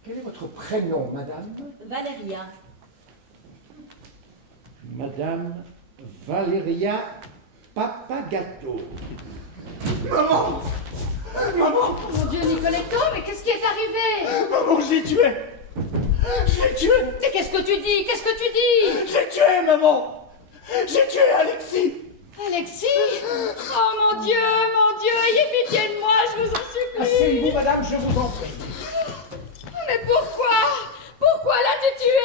Quel est votre prénom, madame? Valéria. Madame Valéria Papagato. Maman! Maman! Mon Dieu, Nicoletto, mais qu'est-ce qui est arrivé? Maman, j'ai tué! J'ai tué! Mais qu'est-ce que tu dis? Qu'est-ce que tu dis? J'ai tué, maman! J'ai tué Alexis! Alexis? Oh mon Dieu, ayez pitié de moi, je vous en supplie. Asseyez-vous, madame, je vous en prie. Mais pourquoi? Pourquoi l'as-tu tué?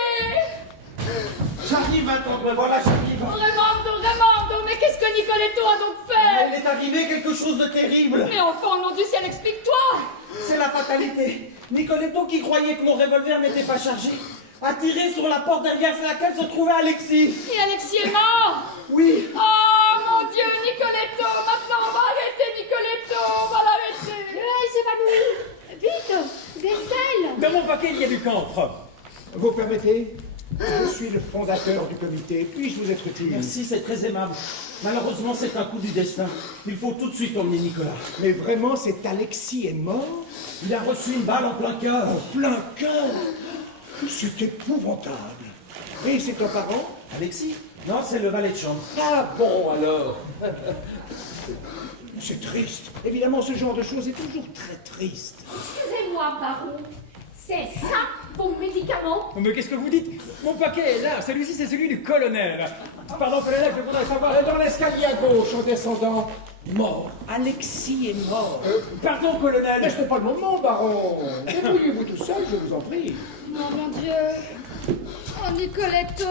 J'arrive maintenant, me voilà, j'arrive. Raimondo, mais qu'est-ce que Nicoletto a donc fait? Il est arrivé quelque chose de terrible. Mais enfin, au nom du ciel, explique-toi. C'est la fatalité. Nicoletto, qui croyait que mon revolver n'était pas chargé, a tiré sur la porte derrière laquelle se trouvait Alexis. Et Alexis est mort? Oui. Oh mon Dieu, Nicoletto, maintenant on va arrêter Nicoletto, on va l'arrêter. Elle s'évanouit. Vite, des selles. Dans mon paquet, il y a du camphre. Vous permettez? Je suis le fondateur du comité. Puis-je vous être utile? Merci, c'est très aimable. Malheureusement, c'est un coup du destin. Il faut tout de suite emmener Nicolas. Mais vraiment, cet Alexis est mort? Il a reçu une balle en plein cœur. En plein cœur? C'est épouvantable. Et c'est un parent? Alexis? Non, c'est le valet de chambre. Ah bon, alors. C'est triste. Évidemment, ce genre de choses est toujours très triste. Excusez-moi, baron. C'est ça, vos médicaments? Mais qu'est-ce que vous dites? Mon paquet est là, celui-ci c'est celui du colonel. Pardon, colonel, je voudrais savoir... Dans l'escalier à gauche, en descendant. Mort. Alexis est mort. Pardon, colonel. Mais ce n'est pas le moment, baron. Débrouillez-vous tout seul, je vous en prie. Oh mon Dieu. Oh, Nicoletto.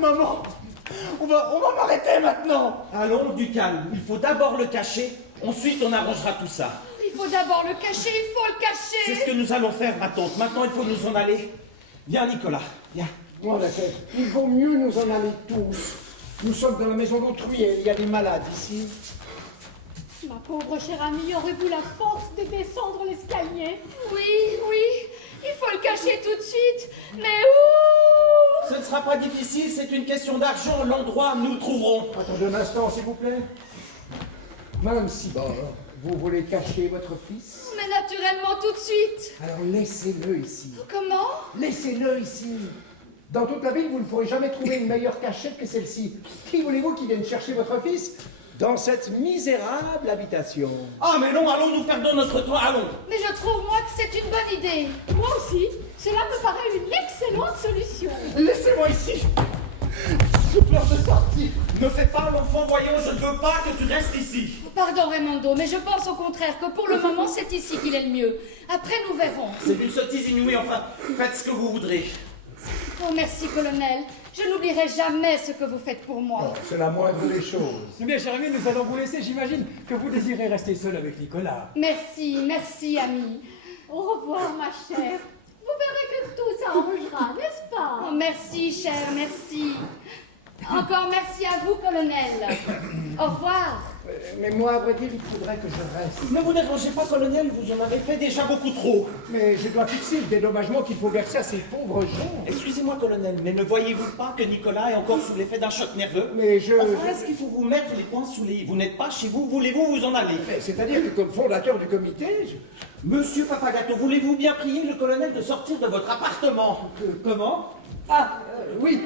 Maman, on va m'arrêter maintenant. Allons, du calme. Il faut d'abord le cacher, ensuite on arrangera tout ça. Il faut d'abord le cacher, il faut le cacher. C'est ce que nous allons faire, ma tante. Maintenant, il faut nous en aller. Viens, Nicolas, viens. En effet, il vaut mieux nous en aller tous. Nous sommes dans la maison d'autrui et il y a des malades ici. Ma pauvre chère amie, aurez-vous la force de descendre l'escalier? Oui, il faut le cacher tout de suite. Mais où? Ce ne sera pas difficile, c'est une question d'argent. L'endroit, nous trouverons. Attendez un instant, s'il vous plaît. Madame Cibor, vous voulez cacher votre fils? Mais naturellement, tout de suite. Alors laissez-le ici. Comment? Laissez-le ici. Dans toute la ville, vous ne pourrez jamais trouver une meilleure cachette que celle-ci. Qui voulez-vous qui vienne chercher votre fils dans cette misérable habitation? Ah, mais non, allons, nous perdons notre temps, allons. Mais je trouve, moi, que c'est une bonne idée. Moi aussi. Cela me paraît une excellente solution. Laissez-moi ici. J'ai peur de sortir. Ne fais pas l'enfant voyant, je ne veux pas que tu restes ici. Pardon, Raimondo, mais je pense au contraire que pour le moment, c'est ici qu'il est le mieux. Après, nous verrons. C'est une sottise inouïe, enfin, faites ce que vous voudrez. Oh, merci, colonel. Je n'oublierai jamais ce que vous faites pour moi. Oh, c'est la moindre des choses. Eh bien, cher ami, nous allons vous laisser. J'imagine que vous désirez rester seul avec Nicolas. Merci, ami. Au revoir, ma chère. Vous verrez que tout s'arrangera, n'est-ce pas? Oh, merci, cher, merci. Encore merci à vous, colonel. Au revoir. Mais moi, à vrai dire, il faudrait que je reste. Ne vous dérangez pas, colonel, vous en avez fait déjà beaucoup trop. Mais je dois fixer le dédommagement qu'il faut verser à ces pauvres gens. Excusez-moi, colonel, mais ne voyez-vous pas que Nicolas est encore sous l'effet d'un choc nerveux? Mais je... Enfin, est-ce qu'il faut vous mettre les poings sous les... Vous n'êtes pas chez vous, voulez-vous vous en aller? C'est-à-dire que comme fondateur du comité, Monsieur Papagato, voulez-vous bien prier le colonel de sortir de votre appartement? Comment? Oui.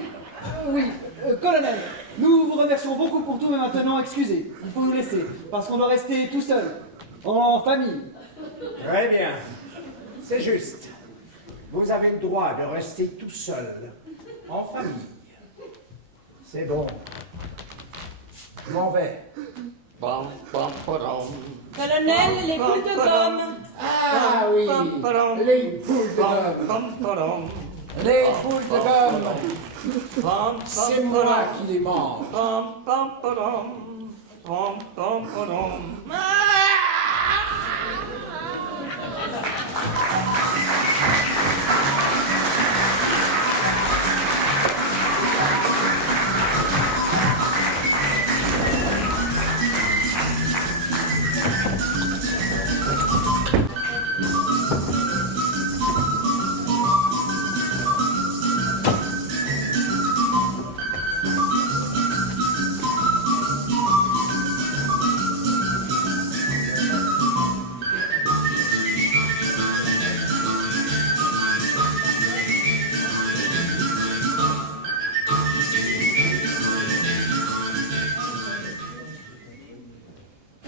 Colonel, nous vous remercions beaucoup pour tout, mais maintenant, excusez, il faut nous laisser, parce qu'on doit rester tout seul, en famille. Très bien. C'est juste. Vous avez le droit de rester tout seul, en famille. C'est bon. Je m'en vais. Colonel, les boules de gomme. Ah oui, les boules de gomme. Les boules de gomme. C'est moi qui les mange.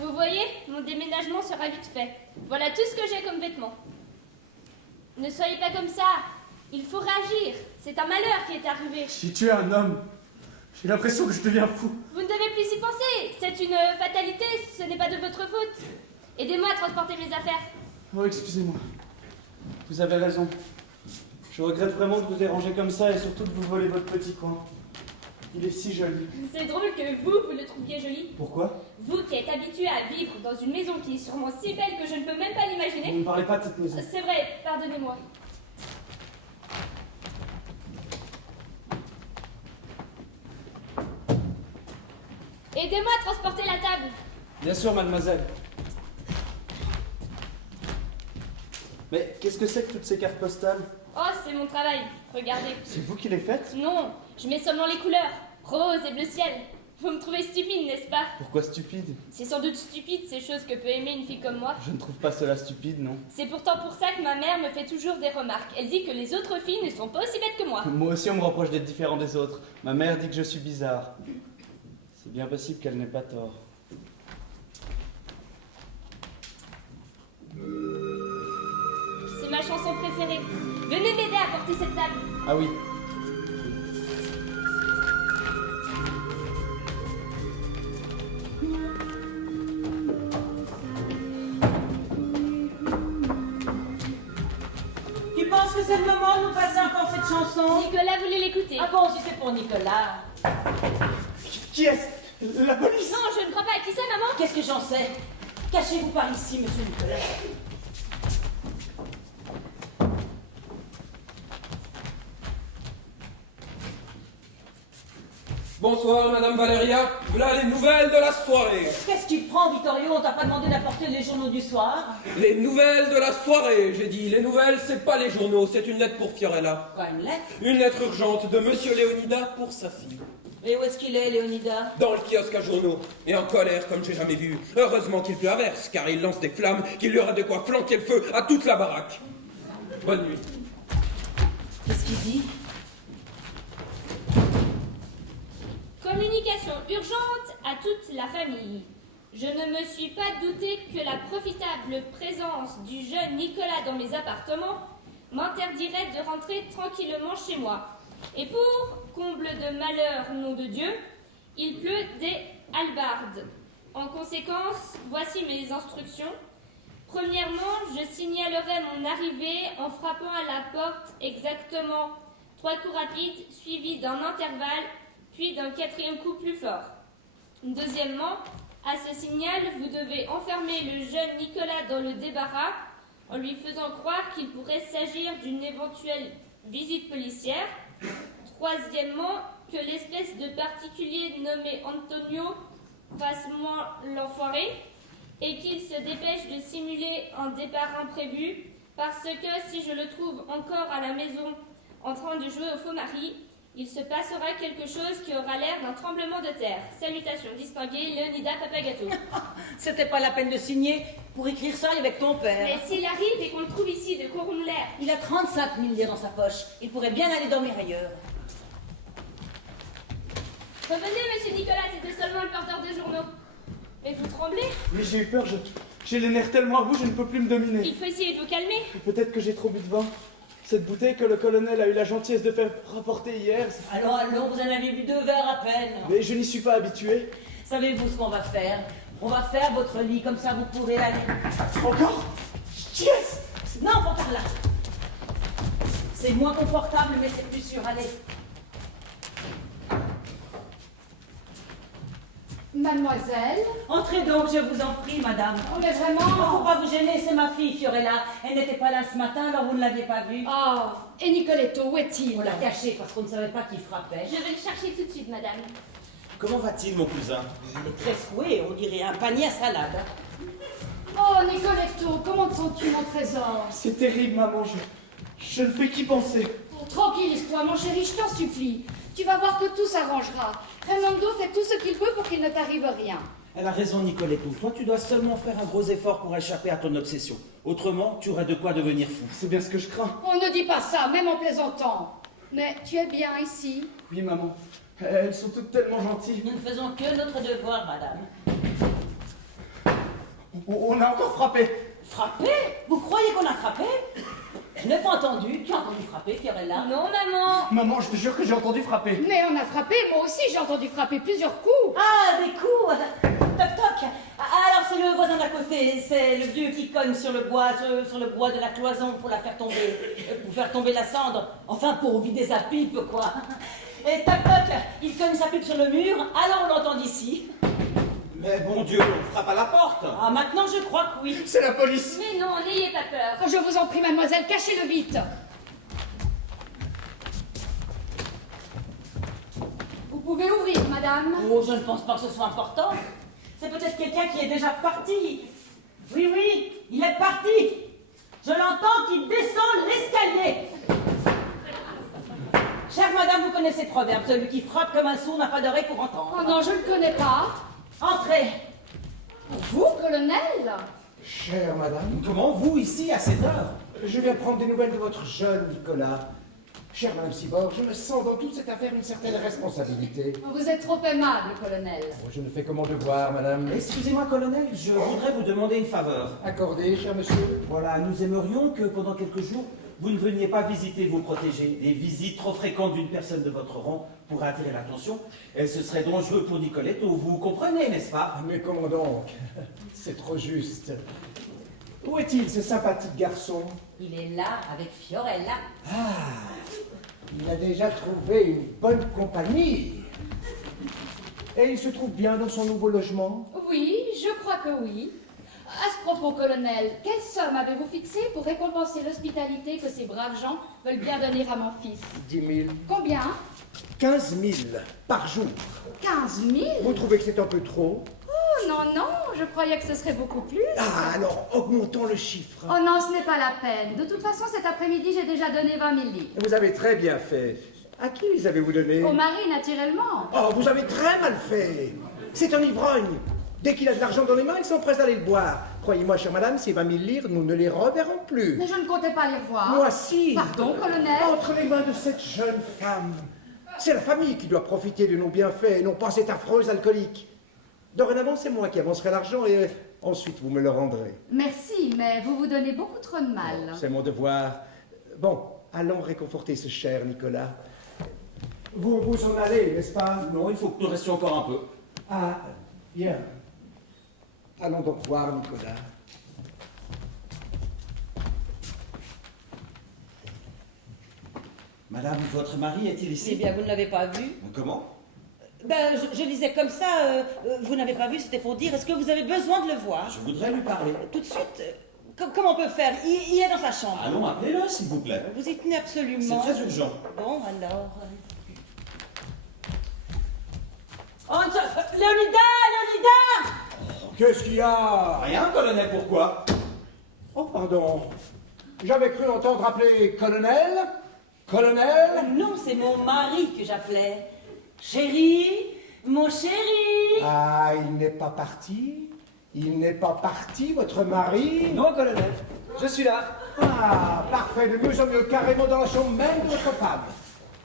Vous voyez, mon déménagement sera vite fait. Voilà tout ce que j'ai comme vêtements. Ne soyez pas comme ça. Il faut réagir. C'est un malheur qui est arrivé. Si tu es un homme, j'ai l'impression que je deviens fou. Vous ne devez plus y penser. C'est une fatalité, ce n'est pas de votre faute. Aidez-moi à transporter mes affaires. Oh, excusez-moi. Vous avez raison. Je regrette vraiment de vous déranger comme ça et surtout de vous voler votre petit coin. Il est si joli. C'est drôle que vous le trouviez joli. Pourquoi? Vous qui êtes habitué à vivre dans une maison qui est sûrement si belle que je ne peux même pas Vous l'imaginer. ne parlez pas de cette maison. C'est vrai, pardonnez-moi. Aidez-moi à transporter la table. Bien sûr, mademoiselle. Mais qu'est-ce que c'est que toutes ces cartes postales? Oh, c'est mon travail. Regardez. C'est vous qui les faites? Non, je mets seulement les couleurs. Rose et bleu ciel. Vous me trouvez stupide, n'est-ce pas? Pourquoi stupide? C'est sans doute stupide ces choses que peut aimer une fille comme moi. Je ne trouve pas cela stupide, non. C'est pourtant pour ça que ma mère me fait toujours des remarques. Elle dit que les autres filles ne sont pas aussi bêtes que moi. Moi aussi, on me reproche d'être différent des autres. Ma mère dit que je suis bizarre. C'est bien possible qu'elle n'ait pas tort. C'est ma chanson préférée. Venez m'aider à porter cette table. Ah oui. Tu penses que c'est le moment de nous passer encore cette chanson? Nicolas voulait l'écouter. Ah bon, si c'est pour Nicolas. Qui est-ce? La police? Non, je ne crois pas. Qui c'est, maman? Qu'est-ce que j'en sais? Cachez-vous par ici, monsieur Nicolas. Bonsoir, Madame Valeria. Voilà les nouvelles de la soirée. Qu'est-ce qui te prend, Vittorio? On t'a pas demandé d'apporter les journaux du soir? Les nouvelles de la soirée, j'ai dit. Les nouvelles, c'est pas les journaux, c'est une lettre pour Fiorella. Quoi, une lettre? Une lettre urgente de Monsieur Léonidas pour sa fille. Et où est-ce qu'il est, Léonidas? Dans le kiosque à journaux, et en colère comme j'ai jamais vu. Heureusement qu'il pleut à verse, car il lance des flammes, qu'il y aura de quoi flanquer le feu à toute la baraque. Bonne nuit. Qu'est-ce qu'il dit? Communication urgente à toute la famille. Je ne me suis pas douté que la profitable présence du jeune Nicolas dans mes appartements m'interdirait de rentrer tranquillement chez moi. Et pour comble de malheur, nom de Dieu, il pleut des hallebardes. En conséquence, voici mes instructions. Premièrement, je signalerai mon arrivée en frappant à la porte exactement 3 coups rapides suivis d'un intervalle puis d'un 4e coup plus fort. Deuxièmement, à ce signal, vous devez enfermer le jeune Nicolas dans le débarras en lui faisant croire qu'il pourrait s'agir d'une éventuelle visite policière. Troisièmement, que l'espèce de particulier nommé Antonio fasse moins l'enfoiré et qu'il se dépêche de simuler un départ imprévu parce que si je le trouve encore à la maison en train de jouer au faux mari, il se passera quelque chose qui aura l'air d'un tremblement de terre. Salutations distinguées, Léonidas Papagato. C'était pas la peine de signer pour écrire ça avec ton père. Mais s'il arrive et qu'on le trouve ici, de quoi on l'air? Il a 35 000 liens dans sa poche. Il pourrait bien aller dormir ailleurs. Revenez, monsieur Nicolas, c'était seulement le porteur de journaux. Mais vous tremblez? Oui, j'ai eu peur, j'ai les nerfs tellement à bout, je ne peux plus me dominer. Il faut essayer de vous calmer. Peut-être que j'ai trop bu de vin. Cette bouteille que le colonel a eu la gentillesse de faire rapporter hier. Alors, allons, vous en avez bu 2 verres à peine. Mais je n'y suis pas habitué. Savez-vous ce qu'on va faire? On va faire votre lit, comme ça vous pourrez aller. Encore? Qui est-ce? Non, pas par là. C'est moins confortable, mais c'est plus sûr. Allez. Mademoiselle? Entrez donc, je vous en prie, madame. Oh, mais Il ne faut vraiment? pas vous gêner, c'est ma fille, Fiorella. Elle n'était pas là ce matin, alors vous ne l'aviez pas vue. Oh, et Nicoletto, où est-il? On l'a caché parce qu'on ne savait pas qui frappait. Je vais le chercher tout de suite, madame. Comment va-t-il, mon cousin? Il est très secoué, on dirait un panier à salade. Oh, Nicoletto, comment te sens-tu, mon trésor? C'est terrible, maman, je ne fais qu'y penser. Oh, tranquillise-toi, mon chéri, je t'en supplie. Tu vas voir que tout s'arrangera. Raimondo fait tout ce qu'il peut pour qu'il ne t'arrive rien. Elle a raison, Nicoletto. Toi, tu dois seulement faire un gros effort pour échapper à ton obsession. Autrement, tu aurais de quoi devenir fou. C'est bien ce que je crains. On ne dit pas ça, même en plaisantant. Mais tu es bien ici? Oui, maman. Elles sont toutes tellement gentilles. Nous ne faisons que notre devoir, madame. On a encore frappé. Frappé? Vous croyez qu'on a frappé? Je n'ai pas entendu. Tu as entendu frapper, Fiorella? Non, maman. Maman, je te jure que j'ai entendu frapper. Mais on a frappé, moi aussi j'ai entendu frapper plusieurs coups. Ah, des coups! Toc toc! Alors c'est le voisin d'à côté, c'est le vieux qui cogne sur le bois, sur le bois de la cloison pour la faire tomber, pour faire tomber la cendre, enfin pour vider sa pipe, quoi. Et toc toc, il cogne sa pipe sur le mur, alors on l'entend d'ici. Mais bon Dieu, on frappe à la porte. Ah, maintenant je crois que oui. C'est la police. Mais non, n'ayez pas peur. Je vous en prie, mademoiselle, cachez-le vite. Vous pouvez ouvrir, madame. Oh, je ne pense pas que ce soit important. C'est peut-être quelqu'un qui est déjà parti. Oui, oui, il est parti. Je l'entends qui descend l'escalier. Chère madame, vous connaissez le proverbe, celui qui frappe comme un sourd n'a pas d'oreille pour entendre. Oh non, je ne le connais pas. Entrez. Vous, colonel? Chère madame, Comment vous, ici, à cette heure? je viens prendre des nouvelles de votre jeune Nicolas. Chère madame Cyborg, je me sens dans toute cette affaire une certaine responsabilité. Vous êtes trop aimable, colonel. Oh, je ne fais que mon devoir, madame. Excusez-moi, colonel, je voudrais vous demander une faveur. Accordé, cher monsieur. Voilà, nous aimerions que pendant quelques jours, vous ne veniez pas visiter vos protégés. Des visites trop fréquentes d'une personne de votre rang pourraient attirer l'attention. Et ce serait dangereux pour Nicolette, vous comprenez, n'est-ce pas? Mais comment donc? C'est trop juste. Où est-il, ce sympathique garçon? Il est là avec Fiorella. Il a déjà trouvé une bonne compagnie. Et il se trouve bien dans son nouveau logement? Oui, je crois que oui. À ce propos, colonel, quelle somme avez-vous fixée pour récompenser l'hospitalité que ces braves gens veulent bien donner à mon fils? 10 000. Combien? 15 000 par jour. 15 000? Vous trouvez que c'est un peu trop? Oh non, non, je croyais que ce serait beaucoup plus. Ah, alors augmentons le chiffre. Oh non, ce n'est pas la peine. De toute façon, cet après-midi, j'ai déjà donné 20 000 livres. Vous avez très bien fait. À qui les avez-vous donnés? Au mari, naturellement. Oh, vous avez très mal fait. C'est un ivrogne. Dès qu'il a de l'argent dans les mains, il s'empresse d'aller le boire. Croyez-moi, chère madame, ces 20 000 livres, nous ne les reverrons plus. Mais je ne comptais pas les revoir. Moi, si. Pardon, colonel? Entre les mains de cette jeune femme. C'est la famille qui doit profiter de nos bienfaits et non pas cette affreuse alcoolique. Dorénavant, c'est moi qui avancerai l'argent et ensuite vous me le rendrez. Merci, mais vous vous donnez beaucoup trop de mal. C'est mon devoir. Bon, allons réconforter ce cher Nicolas. Vous vous en allez, n'est-ce pas? Non, il faut que nous restions encore un peu. Ah, bien. Allons donc voir Nicolas. Madame, votre mari est-il ici? Eh bien, vous ne l'avez pas vu? Comment? Ben, je disais comme ça, vous n'avez pas vu, c'était pour dire, est-ce que vous avez besoin de le voir? Je voudrais lui parler. Tout de suite, comment on peut faire? Il est dans sa chambre. Allons, appelez-le, s'il vous plaît. Vous y tenez C'est absolument. très urgent. Bon, alors. Léonida! Qu'est-ce qu'il y a? Rien, colonel, pourquoi? Oh, pardon. J'avais cru entendre appeler colonel. Colonel? Non, c'est mon mari que j'appelais. Chéri, mon chéri. Ah, il n'est pas parti? Il n'est pas parti, votre mari? Non, colonel, je suis là. Ah, parfait, de mieux en mieux, carrément dans la chambre même de votre femme.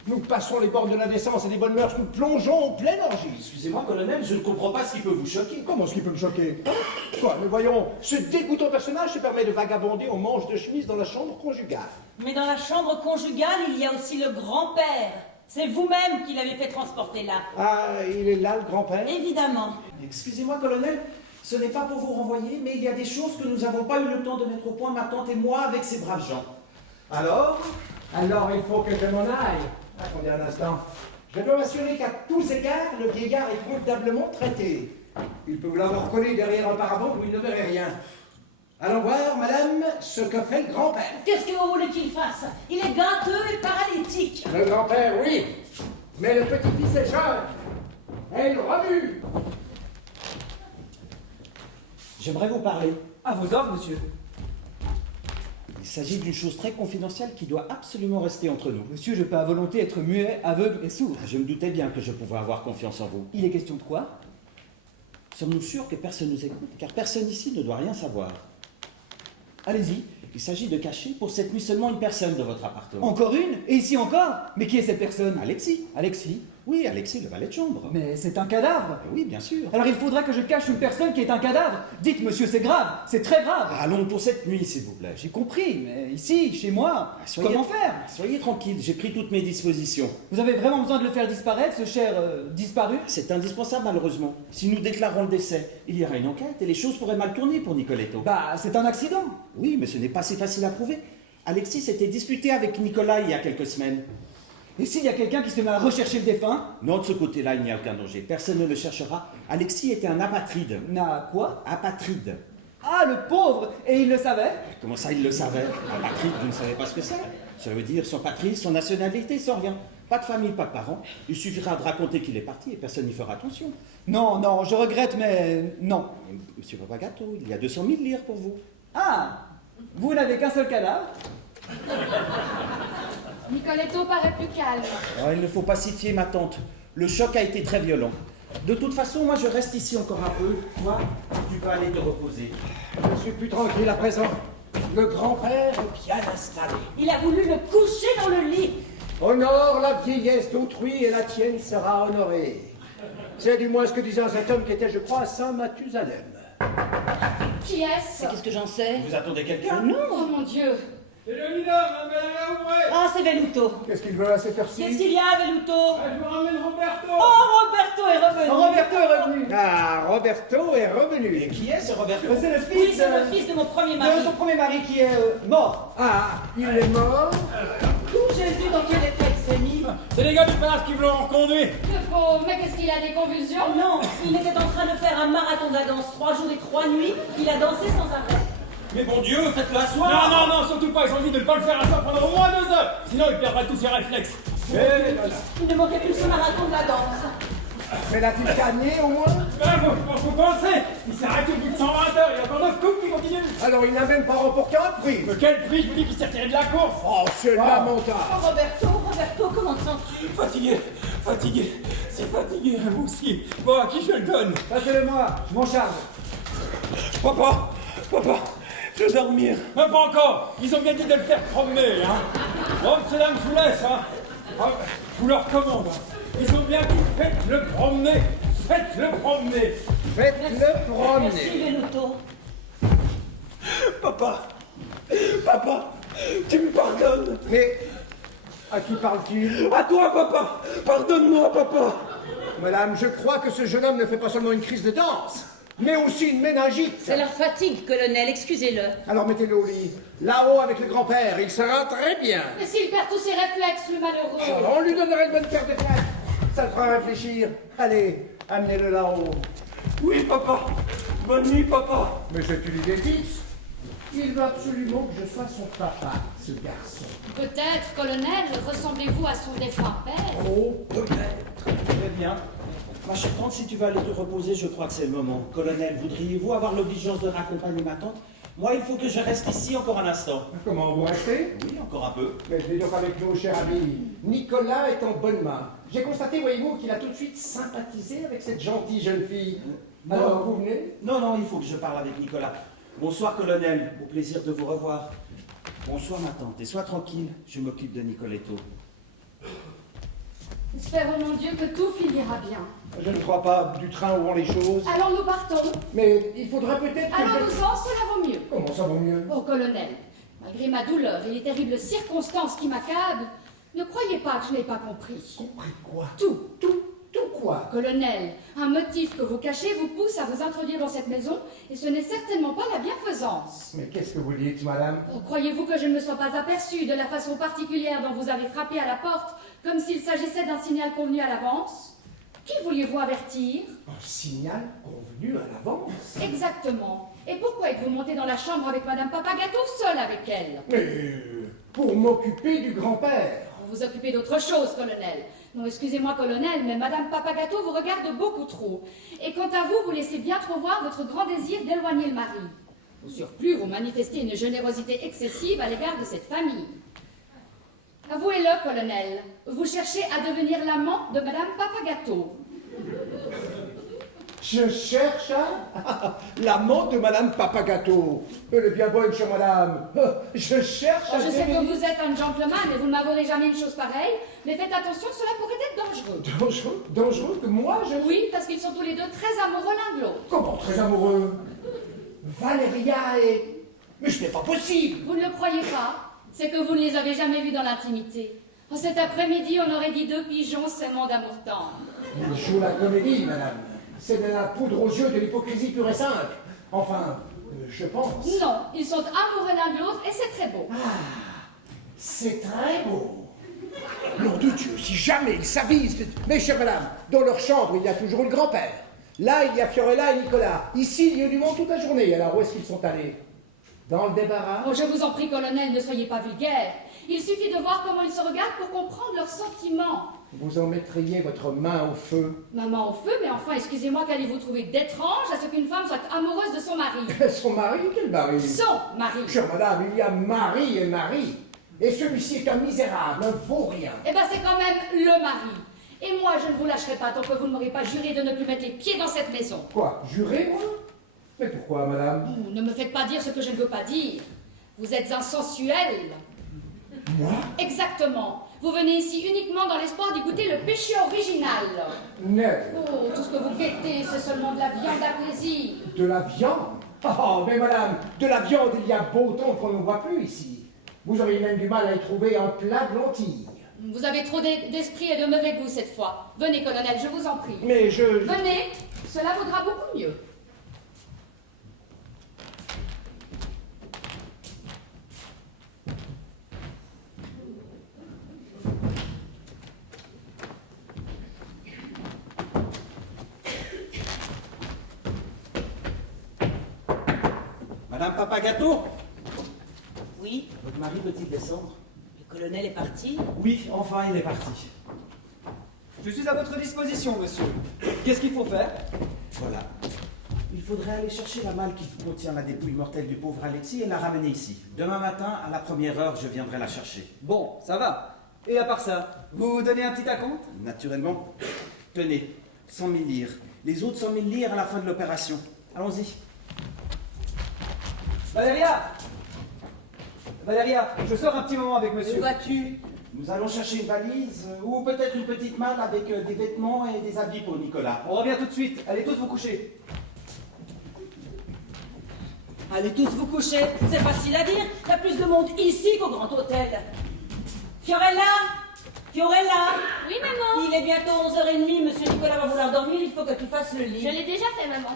Nous passons les bornes de l'indécence et des bonnes mœurs, nous plongeons en pleine orgie. Excusez-moi, colonel, je ne comprends pas ce qui peut vous choquer. Comment ce qui peut me choquer? Quoi, mais voyons, ce dégoûtant personnage se permet de vagabonder en manches de chemise dans la chambre conjugale. Mais dans la chambre conjugale, il y a aussi le grand-père. C'est vous-même qui l'avez fait transporter là. Ah, il est là, le grand-père? Évidemment. Excusez-moi, colonel, ce n'est pas pour vous renvoyer, mais il y a des choses que nous n'avons pas eu le temps de mettre au point, ma tante et moi, avec ces braves gens. Alors? Alors, il faut que je m'en aille. Attendez un instant. Je dois m'assurer qu'à tous égards, le vieillard est convenablement traité. Il peut vous l'avoir collé derrière un paravent où il ne verrait rien. Allons voir, madame, ce que fait le grand-père. Qu'est-ce que vous voulez qu'il fasse? Il est gâteux et paralytique. Le grand-père, oui. Mais le petit-fils est jeune. Et il remue. J'aimerais vous parler. À vos ordres, monsieur. Il s'agit d'une chose très confidentielle qui doit absolument rester entre nous. Monsieur, je peux à volonté être muet, aveugle et sourd. Je me doutais bien que je pouvais avoir confiance en vous. Il est question de quoi? Sommes-nous sûrs que personne nous écoute? Car personne ici ne doit rien savoir. Allez-y. Il s'agit de cacher pour cette nuit seulement une personne de votre appartement. Encore une? Et ici encore? Mais qui est cette personne? Alexis. Alexis? Oui, Alexis, le valet de chambre. Mais c'est un cadavre. Oui, bien sûr. Alors il faudra que je cache une personne qui est un cadavre. Dites, monsieur, c'est grave, c'est très grave. Allons pour cette nuit, s'il vous plaît. J'ai compris, mais ici, chez moi, Soyez- comment faire? Soyez tranquille, j'ai pris toutes mes dispositions. Vous avez vraiment besoin de le faire disparaître, ce cher disparu? C'est indispensable, malheureusement. Si nous déclarons le décès, il y aura une enquête et les choses pourraient mal tourner pour Nicoletto. Bah, c'est un accident. Oui, mais ce n'est pas si facile à prouver. Alexis s'était disputé avec Nicolas il y a quelques semaines. Et s'il y a quelqu'un qui se met à rechercher le défunt? Non, de ce côté-là, il n'y a aucun danger. Personne ne le cherchera. Alexis était un apatride. Na quoi? Apatride. Ah, le pauvre! Et il le savait? Comment ça, il le savait? Apatride, vous ne savez pas ce que c'est? Ça veut dire sans patrie, sans nationalité, sans rien. Pas de famille, pas de parents. Il suffira de raconter qu'il est parti et personne n'y fera attention. Non, non, je regrette, mais non. Monsieur Papagato, il y a 200 000 lire pour vous. Ah! Vous n'avez qu'un seul cadavre? Nicoletto paraît plus calme. Oh, il ne faut pas s'y fier, ma tante. Le choc a été très violent. De toute façon, moi je reste ici encore un peu. Toi, tu peux aller te reposer. Je suis plus tranquille à présent. Le grand-père est bien installé. Il a voulu le coucher dans le lit. Honore la vieillesse d'autrui et la tienne sera honorée. C'est du moins ce que disait cet homme qui était, je crois, à Saint Mathusalem. Qui est-ce? Qu'est-ce que j'en sais? Vous attendez quelqu'un? Non. Oh mon Dieu! C'est le leader, madame, ouvrez. Ah, c'est Veluto. Qu'est-ce qu'il veut à cette heure-ci? Qu'est-ce qu'il y a, Veluto? Je vous ramène Roberto. Oh, Roberto est revenu. Roberto est revenu. Ah, Roberto est revenu. Et qui est ce Roberto? C'est le Oui, fils, c'est le fils de mon premier mari. de son premier mari qui est mort. Ah, il est mort? Jésus, dans quel état il s'est mis? C'est les gars du palace qui vous l'ont reconduit. Le pauvre, mais qu'est-ce qu'il a des convulsions? Oh non, il était en train de faire un marathon de la danse, 3 jours et 3 nuits. Il a dansé sans arrêt. Mais bon Dieu, faites-le à soi. Non, non, non, surtout pas, ils ont dit de ne pas le faire à soi pendant au moins 2 heures. Sinon, il perdra tous ses réflexes. Il ne manquait plus ce marathon de la danse. Mais l'a-t-il gagné au moins? Ben, vous pensez, il s'est arrêté au bout de 120 heures, il y a encore 9 coupes qui continuent. Alors il n'a même pas remporté un prix. Mais quel prix, je vous dis qu'il s'est retiré de la course. Oh, c'est lamentable. Oh, Roberto, comment te sens-tu? Fatigué, c'est fatigué, moi aussi. Bon, à qui je le donne? Passez-le-moi, je m'en charge. Papa, je vais dormir. Mais pas encore, ils ont bien dit de le faire promener, hein. Bon, mesdames, je vous laisse, hein. Ah, je vous le recommande, hein. Ils ont bien dit, faites-le promener. Faites-le promener. Faites-le Merci, promener. Veluto. Papa, tu me pardonnes. Mais à qui parle-t-il? À toi, papa. Pardonne-moi, papa. Madame, je crois que ce jeune homme ne fait pas seulement une crise de danse, mais aussi une méningite. C'est leur fatigue, colonel, excusez-le. Alors mettez-le au lit. Là-haut avec le grand-père, il sera très bien. Et s'il perd tous ses réflexes, le malheureux? On lui donnerait une bonne paire de tête. Ça le fera réfléchir. Allez, amenez-le là-haut. Oui, papa. Bonne nuit, papa. Mais c'est une idée fixe. Il veut absolument que je sois son papa, ce garçon. Peut-être, colonel, ressemblez-vous à son défunt père? Oh, peut-être. Très bien. Ma chère tante, si tu veux aller te reposer, je crois que c'est le moment. Colonel, voudriez-vous avoir l'obligeance de raccompagner ma tante? Moi, il faut que je reste ici encore un instant. Comment vous restez? Oui, encore un peu. Mais venez donc avec nous, cher ami. Nicolas est en bonne main. J'ai constaté, voyez-vous, qu'il a tout de suite sympathisé avec cette gentille jeune fille. Alors, vous venez? Non, il faut que je parle avec Nicolas. Bonsoir, colonel. Au plaisir de vous revoir. Bonsoir, ma tante. Et sois tranquille, je m'occupe de Nicoletto. Espérons, mon Dieu, que tout finira bien. Je ne crois pas du train où vont les choses. Alors nous partons. Mais il faudrait peut-être que Allons-nous-en, cela vaut mieux. Comment ça vaut mieux? Oh, colonel, malgré ma douleur et les terribles circonstances qui m'accablent, ne croyez pas que je n'ai pas compris. Compris quoi? Tout. Tout quoi? Colonel, un motif que vous cachez vous pousse à vous introduire dans cette maison, et ce n'est certainement pas la bienfaisance. Mais qu'est-ce que vous dites, madame? Oh, croyez-vous que je ne me sois pas aperçue de la façon particulière dont vous avez frappé à la porte, comme s'il s'agissait d'un signal convenu à l'avance? Qui vouliez-vous avertir? Un signal convenu à l'avance? Exactement. Et pourquoi êtes-vous monté dans la chambre avec Madame Papagato, seule avec elle? Mais pour m'occuper du grand-père. Vous vous occupez d'autre chose, colonel. Non, excusez-moi, colonel, mais Madame Papagato vous regarde beaucoup trop. Et quant à vous, vous laissez bien trop voir votre grand désir d'éloigner le mari. Au surplus, vous manifestez une générosité excessive à l'égard de cette famille. Avouez-le, colonel, vous cherchez à devenir l'amant de Madame Papagato. Je cherche l'amant de Madame Papagâteau. Elle est bien bonne, chère madame. Je cherche Je sais que vous êtes un gentleman et vous ne m'avouerez jamais une chose pareille, mais faites attention, cela pourrait être dangereux. Dangereux? Dangereux que moi, je... Oui, parce qu'ils sont tous les deux très amoureux l'un de l'autre. Comment très amoureux? Valéria et... Mais ce n'est pas possible. Vous ne le croyez pas? C'est que vous ne les avez jamais vus dans l'intimité. Cet après-midi, on aurait dit deux pigeons s'aimant d'amour tendre. Il joue la comédie, madame. C'est de la poudre aux yeux de l'hypocrisie pure et simple. Enfin, je pense. Non, ils sont amoureux l'un de l'autre et c'est très beau. C'est très beau. Nom de Dieu, si jamais ils s'avisent... Mais, chère madame, dans leur chambre, il y a toujours le grand-père. Là, il y a Fiorella et Nicolas. Ici, il y a du monde toute la journée. Alors, où est-ce qu'ils sont allés? Dans le débarras? Oh, je vous en prie, colonel, ne soyez pas vulgaire. Il suffit de voir comment ils se regardent pour comprendre leurs sentiments. Vous en mettriez votre main au feu. Ma main au feu, mais enfin, excusez-moi, qu'allez-vous trouver d'étrange à ce qu'une femme soit amoureuse de son mari? Son mari? Quel mari? Son mari. Chère madame, il y a mari et mari. Et celui-ci est un misérable, un vaurien. Eh ben, c'est quand même le mari. Et moi, je ne vous lâcherai pas tant que vous ne m'aurez pas juré de ne plus mettre les pieds dans cette maison. Quoi? Juré, moi? Mais pourquoi, madame? Ne me faites pas dire ce que je ne veux pas dire. Vous êtes insensuel. Moi? Exactement. Vous venez ici uniquement dans l'espoir d'y goûter le péché original. Net. Oh, tout ce que vous guettez, c'est seulement de la viande à plaisir. De la viande? Oh, mais madame, de la viande, il y a beau temps qu'on ne voit plus ici. Vous auriez même du mal à y trouver un plat de lentilles. Vous avez trop d'esprit et de mauvais goût cette fois. Venez, colonel, je vous en prie. Mais je... Venez, cela vaudra beaucoup mieux. Madame Papagâteau? Oui, Votre mari peut-il descendre? le colonel est parti. Oui, enfin, il est parti. Je suis à votre disposition, monsieur. Qu'est-ce qu'il faut faire? Voilà. Il faudrait aller chercher la malle qui contient la dépouille mortelle du pauvre Alexis et la ramener ici. Demain matin, à la première heure, je viendrai la chercher. Bon, ça va. Et à part ça, vous donnez un petit acompte? Naturellement. Tenez, 100 000 lire. Les autres 100 000 lire à la fin de l'opération. Allons-y. Valéria! Valéria, je sors un petit moment avec monsieur. Où vas-tu? Nous allons chercher une valise, ou peut-être une petite malle avec des vêtements et des habits pour Nicolas. On revient tout de suite. Allez tous vous coucher. Allez tous vous coucher, c'est facile à dire. Il y a plus de monde ici qu'au Grand Hôtel. Fiorella! Fiorella! Oui, maman. Il est bientôt 11h30, monsieur Nicolas va vouloir dormir, il faut que tu fasses le lit. Je l'ai déjà fait, maman.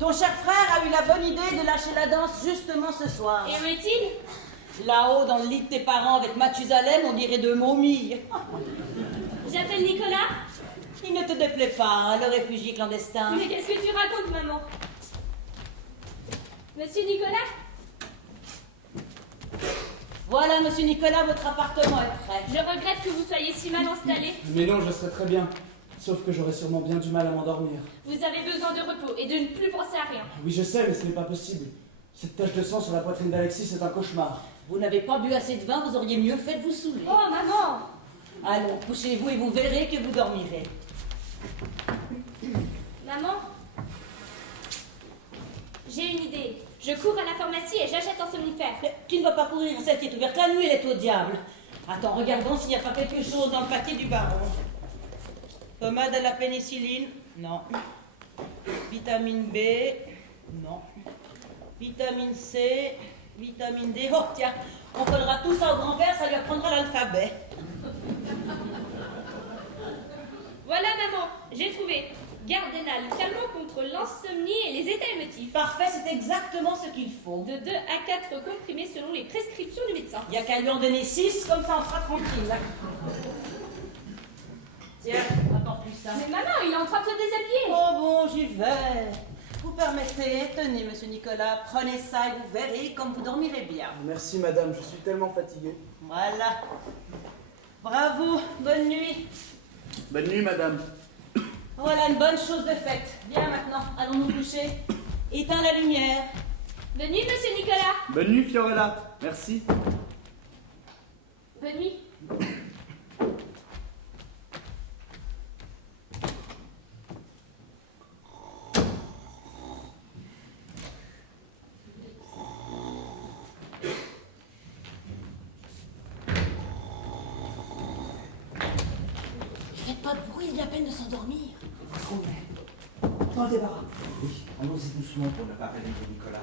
Ton cher frère a eu la bonne idée de lâcher la danse justement ce soir. Et où est-il? Là-haut, dans le lit de tes parents avec Mathusalem, on dirait deux momies. J'appelle Nicolas. Il ne te déplaît pas, hein, le réfugié clandestin. Mais qu'est-ce que tu racontes, maman? Monsieur Nicolas? Voilà, monsieur Nicolas, votre appartement est prêt. Je regrette que vous soyez si mal installé. Mais non, je serai très bien. Sauf que j'aurai sûrement bien du mal à m'endormir. Vous avez besoin de repos et de ne plus penser à rien. Oui, je sais, mais ce n'est pas possible. Cette tache de sang sur la poitrine d'Alexis, c'est un cauchemar. Vous n'avez pas bu assez de vin, vous auriez mieux fait de vous saouler. Oh, maman! Allons, couchez-vous et vous verrez que vous dormirez. Maman? J'ai une idée. Je cours à la pharmacie et j'achète un somnifère. Mais tu ne vas pas courir, celle qui est ouverte la nuit, elle est au diable. Attends, regardons s'il n'y a pas quelque chose dans le paquet du baron. Pommade à la pénicilline? Non. Vitamine B? Non. Vitamine C? Vitamine D? Oh tiens, on collera tout ça au grand-père, ça lui apprendra l'alphabet. Voilà, maman, j'ai trouvé. Gardénal, calmant contre l'insomnie et les états émotifs. Parfait, c'est exactement ce qu'il faut. De 2 à 4 comprimés selon les prescriptions du médecin. Il n'y a qu'à lui en donner 6, comme ça on sera tranquille. Tiens, apporte-lui ça. Mais maman, il est en train de se déshabiller. Oh bon, j'y vais. Vous permettez, tenez, monsieur Nicolas, prenez ça et vous verrez comme vous dormirez bien. Merci, madame, je suis tellement fatigué. Voilà. Bravo, bonne nuit. Bonne nuit, madame. Voilà une bonne chose de faite. Bien maintenant, allons nous coucher. Éteins la lumière. Bonne nuit, monsieur Nicolas. Bonne nuit, Fiorella. Merci. Bonne nuit. peine de s'endormir. Votre mère. Dans le débarras. Oui, allons-y doucement pour ne pas réveiller Nicolas.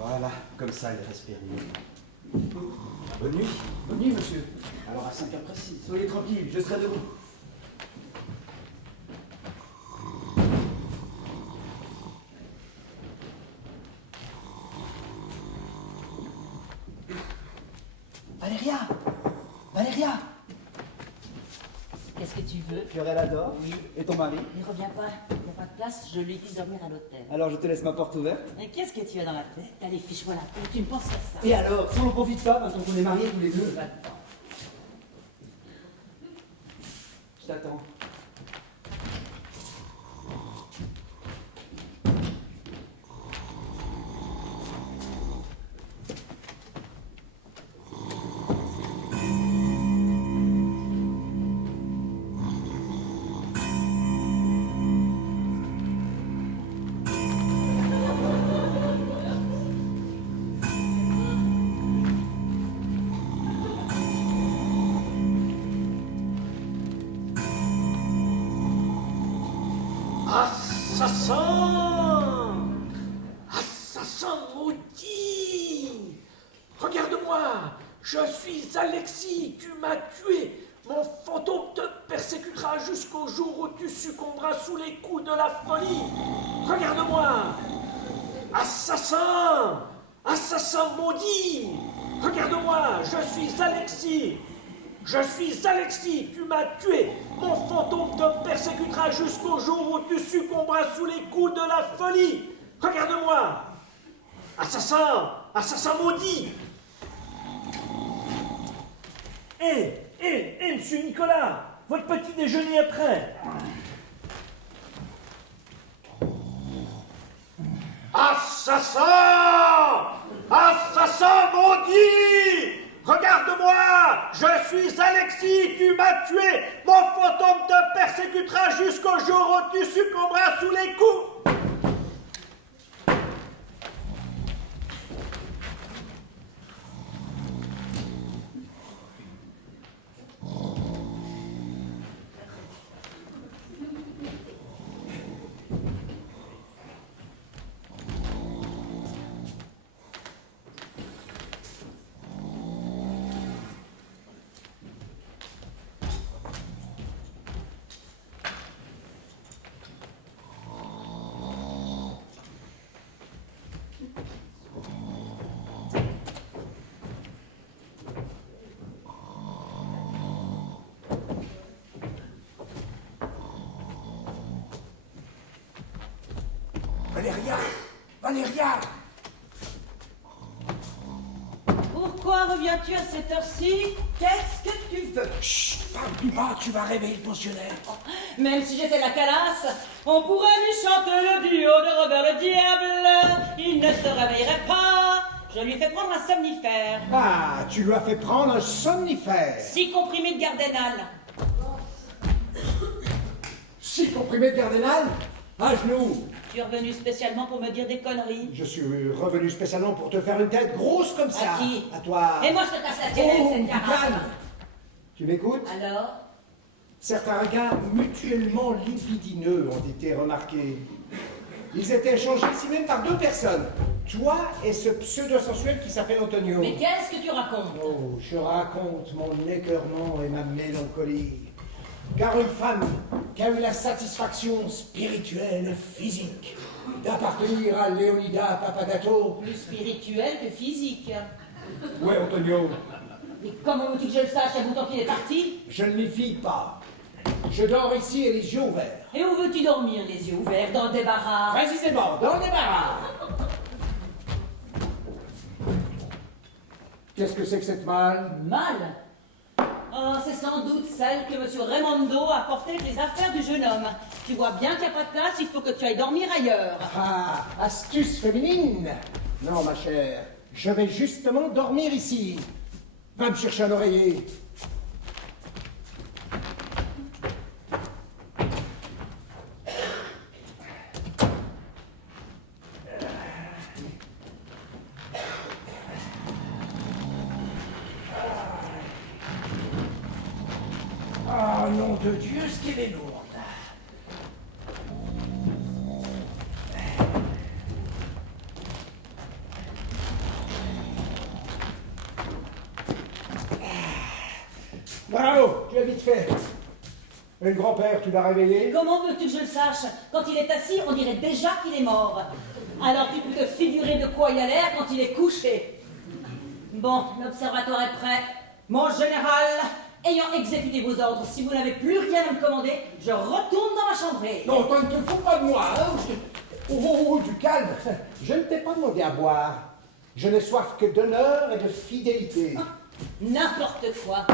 Voilà, comme ça, il respire mieux. Bonne nuit. Bonne nuit, monsieur. Alors à 5 heures précises. Soyez tranquille, je serai debout. Valéria! Valéria! Qu'est-ce que tu veux? Fiorella dort. Oui. Et ton mari? Il revient pas. Il n'y a pas de place, je lui dis de dormir à l'hôtel. Alors je te laisse ma porte ouverte. Mais qu'est-ce que tu as dans la tête? Allez, fiche-moi la paix, tu ne penses qu'à ça. Et alors, si on n'en profite pas maintenant qu'on est mariés tous les deux? Va-t'en. Je t'attends. Assassin! Assassin maudit! Regarde-moi! Je suis Alexis, tu m'as tué! Mon fantôme te persécutera jusqu'au jour où tu succomberas sous les coups de la folie! Regarde-moi! Assassin! Assassin maudit! Regarde-moi! Je suis Alexis! Je suis Alexis, tu m'as tué. Mon fantôme te persécutera jusqu'au jour où tu succomberas sous les coups de la folie. Regarde-moi. Assassin, assassin maudit. Monsieur Nicolas, votre petit déjeuner est prêt. Assassin! Assassin maudit! Regarde-moi! Je suis Alexis, tu m'as tué! Mon fantôme te persécutera jusqu'au jour où tu succomberas sous les coups! Valéria! Valéria! Pourquoi reviens-tu à cette heure-ci? Qu'est-ce que tu veux? Chut! Parle plus bas, tu vas réveiller le pensionnaire. Même si j'étais la calasse, on pourrait lui chanter le duo de Robert le Diable. Il ne se réveillerait pas. Je lui ai fait prendre un somnifère. Ah, tu lui as fait prendre un somnifère. 6 comprimés de Gardénal. 6 comprimés de Gardénal? À genoux. Tu es revenu spécialement pour me dire des conneries. Je suis revenu spécialement pour te faire une tête grosse comme ça. À qui? À toi. Et moi je te casse la tienne avec cette carafe. calme. Tu m'écoutes? Alors? Certains regards mutuellement libidineux ont été remarqués. Ils étaient échangés ici même par 2 personnes. Toi et ce pseudo-sensuel qui s'appelle Antonio. Mais qu'est-ce que tu racontes? Oh, je raconte mon écœurement et ma mélancolie. Car une femme qui a eu la satisfaction spirituelle et physique d'appartenir à Leonida Papagato. Plus spirituel que physique. Ouais, Antonio. Mais comment veux-tu que je le sache à bout tant qu'il est parti? Je ne m'y fie pas. Je dors ici et les yeux ouverts. Et où veux-tu dormir, les yeux ouverts? Dans le débarras? Précisément, dans le débarras. Qu'est-ce que c'est que cette malle? Mal? Oh, c'est sans doute celle que M. Raimondo a portée avec les affaires du jeune homme. Tu vois bien qu'il n'y a pas de place, il faut que tu ailles dormir ailleurs. Ah, astuce féminine. Non, ma chère, je vais justement dormir ici. Va me chercher un oreiller. Oh, nom de Dieu, ce qu'elle est lourde. Bravo, tu as vite fait. Et le grand-père, tu l'as réveillé? Comment veux-tu que je le sache? Quand il est assis, on dirait déjà qu'il est mort. Alors tu peux te figurer de quoi il a l'air quand il est couché. Bon, l'observatoire est prêt. Mon général, ayant exécuté vos ordres, si vous n'avez plus rien à me commander, je retourne dans ma chambrée. Non, toi ne te fous pas de moi, hein? Oh, du calme. Je ne t'ai pas demandé à boire. Je n'ai soif que d'honneur et de fidélité. N'importe quoi.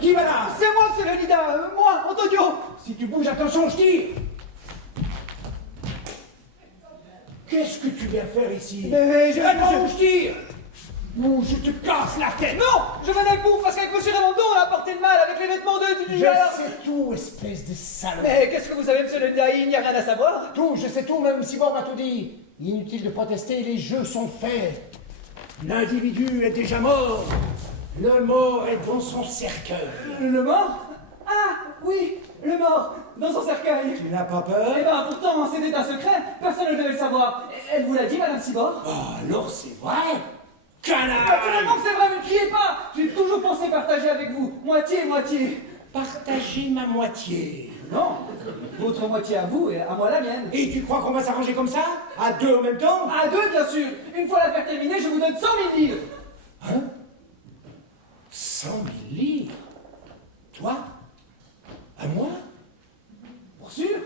Qui va là? C'est moi, c'est Leonida, moi, Antonio. Si tu bouges, attention, je tire. Qu'est-ce que tu viens faire ici? Mais je tire. Ou je te casse la tête. Non, je venais avec vous parce qu'avec M. Raimondo, on a porté le mal avec les vêtements de Je d'hiver. sais tout, espèce de salaud. Mais qu'est-ce que vous savez, M. Leonida? Il n'y a rien à savoir. Tout, je sais tout, même Sibor m'a tout dit. Inutile de protester, les jeux sont faits. L'individu est déjà mort. Le mort est dans son cercueil. Le mort? Ah, oui, le mort, dans son cercueil. Tu n'as pas peur? Eh ben, pourtant, c'était un secret. Personne ne devait le savoir. Elle vous l'a dit, Madame Sibor? Oh, alors c'est vrai? Canard! Naturellement que c'est vrai, ne criez pas. J'ai toujours pensé partager avec vous. Moitié. Partager ma moitié. Non, votre moitié à vous et à moi la mienne. Et tu crois qu'on va s'arranger comme ça? À deux en même temps? À deux, bien sûr. Une fois l'affaire terminée, je vous donne 100 000 livres. Hein? 100 000 livres? Toi? À moi? Pour sûr.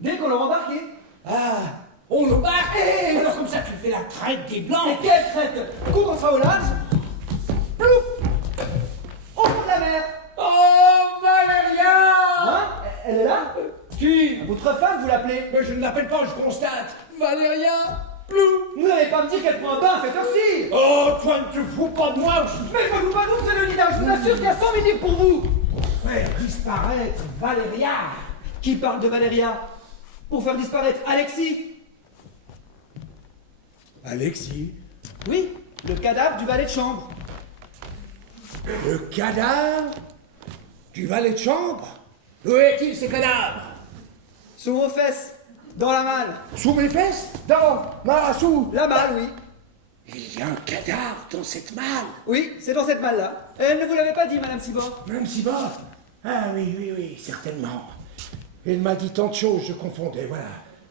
Dès qu'on l'aura embarqué. Ah, on l'embarque? Alors comme ça tu fais la traite des Blancs? Mais quelle traite? Coup qu'on sera au large. Plouf! Au fond de la mer. Oh, Valéria! Hein? Elle est là? Qui? Votre femme, vous l'appelez? Mais je ne l'appelle pas, je constate. Valéria? Vous n'allez pas me dire qu'elle prend un bain à cette heure-ci. Oh, toi ne te fous pas de moi aussi. Mais je me fous pas de vous, c'est Leonida. Je vous assure qu'il y a 100 000 livres pour vous. Faire disparaître Valéria? Qui parle de Valéria? Pour faire disparaître Alexis? Alexis? Oui, le cadavre du valet de chambre. Le cadavre du valet de chambre? Où est-il, ces cadavres? Sous vos fesses, dans la malle. Sous mes fesses? Sous la malle, oui. Il y a un cadavre dans cette malle? Oui, c'est dans cette malle-là. Elle ne vous l'avait pas dit, Madame Sibor? Madame Sibor? Ah oui, certainement. Elle m'a dit tant de choses, je confondais, voilà.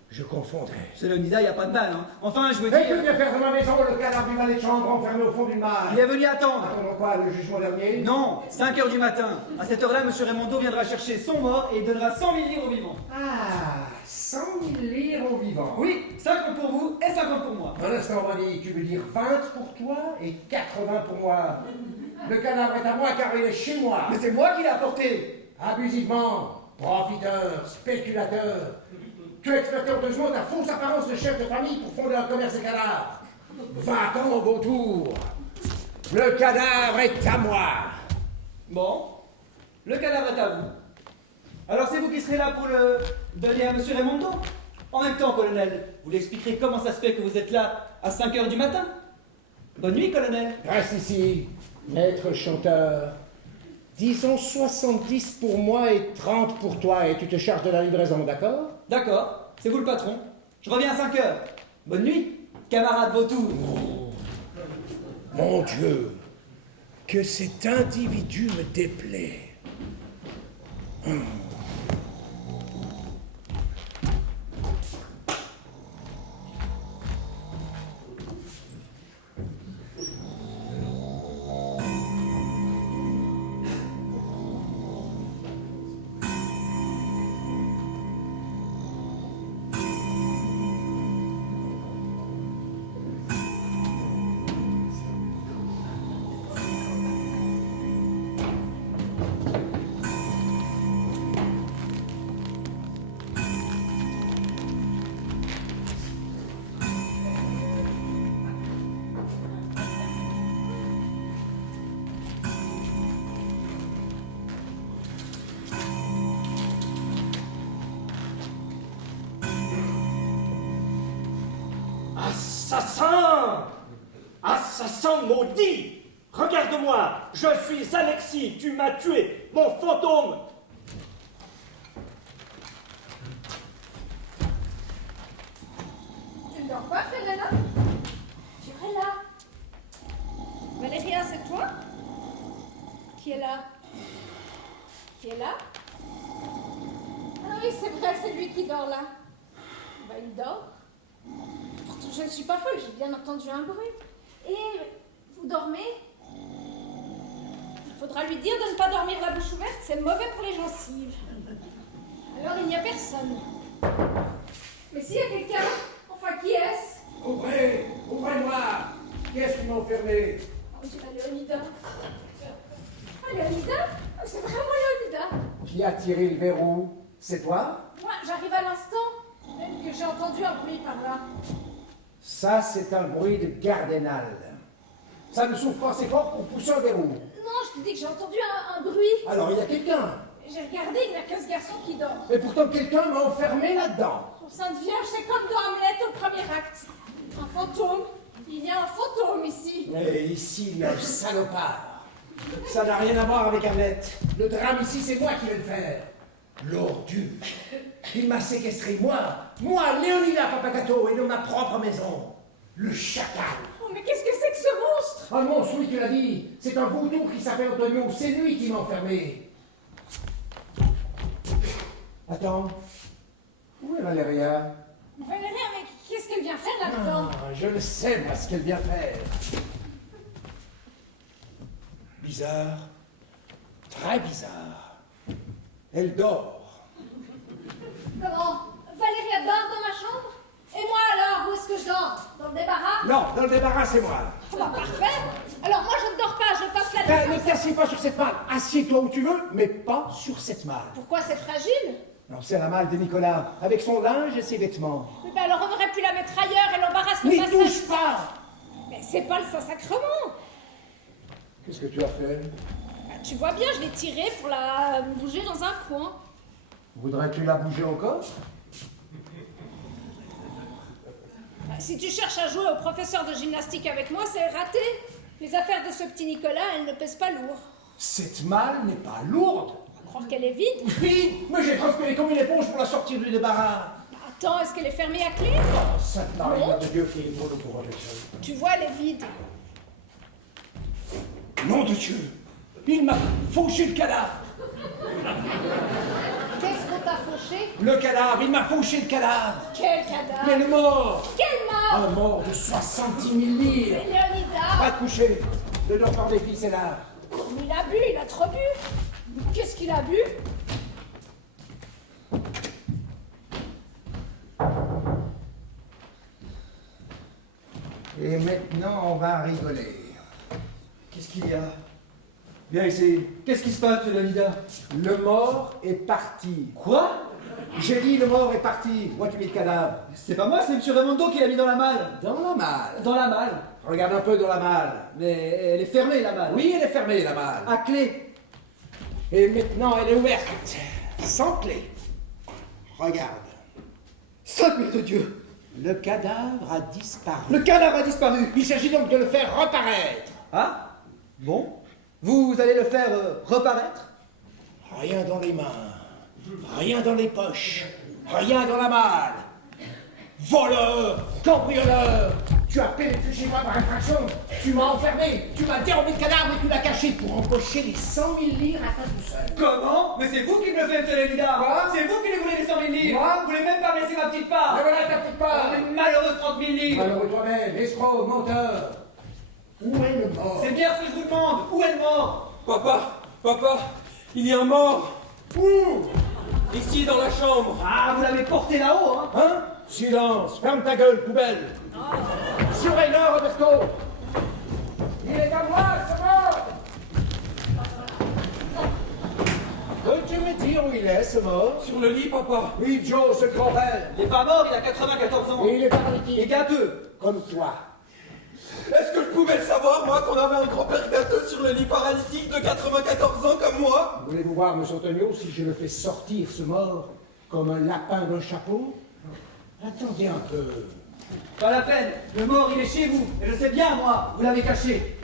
Je confondais. C'est Leonida, il n'y a pas de balle, hein. Enfin, je veux Et dire... que vient faire de ma maison le cadavre du valet de chambre enfermé au fond d'une malle? Il est venu attendre. Attendons quoi, le jugement dernier? Non, 5 heures du matin. À cette heure-là, M. Raimondo viendra chercher son mort et il donnera 100 000 livres au vivant. Ah, 100 000 livres au vivant. Oui, 50 pour vous et 50 pour moi. Un instant, Vanille, tu veux dire 20 pour toi et 80 pour moi? Le cadavre est à moi car il est chez moi. Mais c'est moi qui l'ai apporté. Abusivement, profiteur, spéculateur. Tu exploites heureusement ta fausse apparence de chef de famille pour fonder un commerce de cadavres. Va-t'en, vautour. Le cadavre est à moi. Bon, le cadavre est à vous. Alors c'est vous qui serez là pour le donner à M. Raimondo? En même temps, colonel, vous lui expliquerez comment ça se fait que vous êtes là à 5 heures du matin. Bonne nuit, colonel. Reste ici, maître chanteur. Disons 70 pour moi et 30 pour toi, et tu te charges de la livraison, d'accord? D'accord, c'est vous le patron. Je reviens à 5 heures. Bonne nuit, camarade vautour. Mon Dieu, que cet individu me déplaît. Assassin! Assassin maudit! Regarde-moi, je suis Alexis, tu m'as tué, mon fantôme! Tu ne dors pas, Fiorella? Fiorella? Valéria, c'est toi? Qui est là? Qui est là? Ah oui, c'est vrai, c'est lui qui dort là. Bah, il dort. Pourtant, je ne suis pas folle, j'ai bien entendu un bruit. Et vous dormez? Il faudra lui dire de ne pas dormir la bouche ouverte, c'est mauvais pour les gencives. Alors, il n'y a personne. Mais s'il y a quelqu'un, enfin, qui est-ce? Ouvrez! Ouvrez-moi! Qui est-ce qui m'a enfermé? On dirait Léonida. Ah, Léonida? C'est vraiment Léonida. Qui a tiré le verrou? C'est toi? Moi, j'arrive à l'instant, même que j'ai entendu un bruit par là. Ça, c'est un bruit de cardinal. Ça ne souffle pas assez fort pour pousser un verrou. Non, je te dis que j'ai entendu un bruit. Alors, il y a quelqu'un. J'ai regardé, il n'y a qu'un ce garçon qui dort. Et pourtant, quelqu'un m'a enfermé là-dedans. Pour Sainte Vierge, c'est comme dans Hamlet au premier acte. Un fantôme. Il y a un fantôme ici. Et ici, il y a un salopard. Ça n'a rien à voir avec Hamlet. Le drame ici, c'est moi qui vais le faire. L'ordure. Il m'a séquestré, moi, Léonida Papagato, et dans ma propre maison. Le chacal. Oh, mais qu'est-ce que c'est que ce monstre? Un monstre, oui, tu l'as dit. C'est un vautour qui s'appelle Antonio. C'est lui qui m'a enfermé. Attends. Où est Valéria? Valéria, mais qu'est-ce qu'elle vient faire là-dedans? Je le sais, moi, ce qu'elle vient faire. Bizarre. Très bizarre. Elle dort. Comment? Valéria dort dans ma chambre? Et moi alors, où est-ce que je dors? Dans le débarras? Non, dans le débarras, c'est moi. Bah, parfait. Alors moi, je ne dors pas, je passe la nuit. Ne t'assieds pas sur cette malle. Assieds-toi où tu veux, mais pas sur cette malle. Pourquoi c'est fragile? Non, c'est la malle de Nicolas, avec son linge et ses vêtements. Mais ben alors on aurait pu la mettre ailleurs, elle embarrasse le N'y passage. touche pas! Mais c'est pas le Saint-Sacrement. Qu'est-ce que tu as fait? Bah, tu vois bien, je l'ai tirée pour la bouger dans un coin. Voudrais-tu la bouger encore? Bah, si tu cherches à jouer au professeur de gymnastique avec moi, c'est raté. Les affaires de ce petit Nicolas, elles ne pèsent pas lourd. Cette malle n'est pas lourde. Croire qu'elle est vide? Vide? Mais j'ai transpiré comme une éponge pour la sortir du débarras. Bah, attends, est-ce qu'elle est fermée à clé? Oh, Sainte Marie, Non. Mère de Dieu, qui est pour nous pour Tu vois, elle est vide. Nom de Dieu! Il m'a fauché le cadavre! Qu'est-ce qu'on t'a fauché? Le cadavre! Il m'a fauché le cadavre! Quel cadavre! Quel mort! Quel mort! Un mort de 70 000 livres! Mais Léonida! Va te coucher! Le dehors des filles, c'est là! Il a bu, il a trop bu. Qu'est-ce qu'il a bu? Et maintenant, on va rigoler. Qu'est-ce qu'il y a? Viens ici. Qu'est-ce qui se passe, Léonida? Le mort est parti. Quoi? J'ai dit le mort est parti. Où as-tu mis le cadavre? C'est pas moi, c'est M. Raimondo qui l'a mis dans la malle. Dans la malle. Dans la malle. Regarde un peu dans la malle. Mais elle est fermée, la malle. Oui, elle est fermée, la malle. À clé. Et maintenant, elle est ouverte. Sans clé. Regarde. Sainte Mère de Dieu. Le cadavre a disparu. Le cadavre a disparu. Il s'agit donc de le faire reparaître. Ah? Bon. Vous allez le faire reparaître? Rien dans les mains, rien dans les poches, rien dans la malle. Voleur, cambrioleur, tu as pénétré chez moi par infraction, tu m'as enfermé, tu m'as dérobé le cadavre et tu l'as caché pour empocher les 100 000 livres à ta tout seul. Comment? Mais c'est vous qui me le faites, monsieur Lénida. Quoi? C'est vous qui les voulez les 100 000 livres. Moi? Vous voulez même pas me laisser ma petite part. Mais voilà ta petite part. Les malheureuses 30 000 livres. Malheureux toi-même, escroc, menteur. Où est le mort? C'est bien ce que je vous demande. Où est le mort? Papa, il y a un mort. Où? Ici, dans la chambre. Ah, vous l'avez porté là-haut, hein? Hein? Silence, ferme ta gueule, poubelle. Surveillant, Roberto. Il est à moi, ce mort. Peux-tu me dire où il est, ce mort? Sur le lit, papa. Oui, Joe, ce grand-père. Il n'est pas mort, il a 94 ans. Et il est paralytique. Et gâteux. Comme toi. Est-ce que je pouvais le savoir, moi, qu'on avait un grand-père gâteux sur le lit paralytique de 94 ans comme moi? Voulez-vous voir, monsieur Antonio, si je le fais sortir, ce mort, comme un lapin d'un chapeau? Attendez un peu. Pas la peine. Le mort, il est chez vous. Et je sais bien, moi. Vous l'avez caché.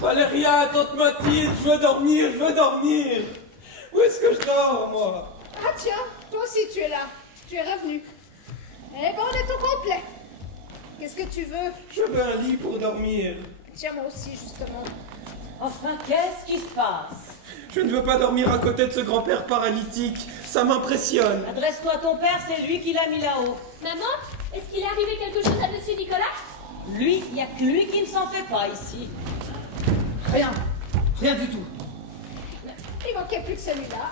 Valéria, tante Mathilde, je veux dormir. Où est-ce que je dors, moi? Ah tiens, toi aussi tu es là. Tu es revenu. Eh ben on est au complet. Qu'est-ce que tu veux? Je veux un lit pour dormir. Tiens, moi aussi, justement. Enfin, qu'est-ce qui se passe? Je ne veux pas dormir à côté de ce grand-père paralytique. Ça m'impressionne. Adresse-toi à ton père, c'est lui qui l'a mis là-haut. Maman, est-ce qu'il est arrivé quelque chose à Monsieur Nicolas? Lui, il n'y a que lui qui ne s'en fait pas ici. Rien. Rien du tout. Il manquait plus que celui-là.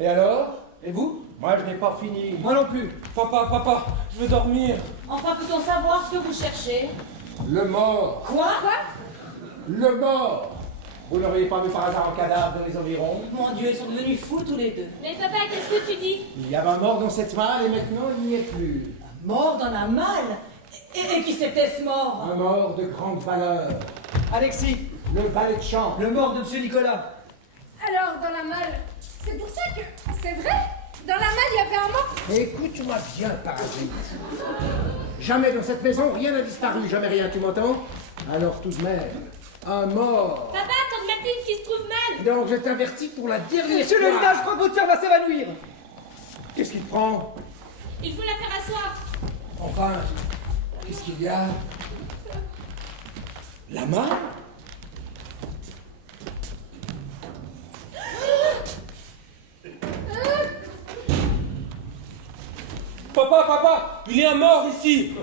Et alors? Et vous? Moi, je n'ai pas fini. Moi non plus. Papa, je veux dormir. Enfin, peut-on savoir ce que vous cherchez? Le mort. Quoi? Le mort. Vous n'auriez pas vu par hasard un cadavre dans les environs? Mon Dieu, ils sont devenus fous tous les deux. Mais papa, qu'est-ce que tu dis? Il y avait un mort dans cette malle et maintenant il n'y est plus. Mort dans la malle? Et qui c'était ce mort? Un mort de grande valeur. Alexis, Le valet de chambre. le mort de monsieur Nicolas. Alors, dans la malle, c'est pour ça que... C'est vrai? Dans la malle, il y avait un mort? Écoute-moi bien, parasite. Jamais dans cette maison, rien n'a disparu, jamais rien, tu m'entends? Alors tout de même, un mort. Papa, tante Mathilde qui se trouve mal. Donc je t'avertis pour la dernière Monsieur fois. Lénida, je crois que votre soeur va s'évanouir. Qu'est-ce qui te prend? Il faut la faire asseoir. Enfin, qu'est-ce qu'il y a? La main? Papa, il y a un mort ici.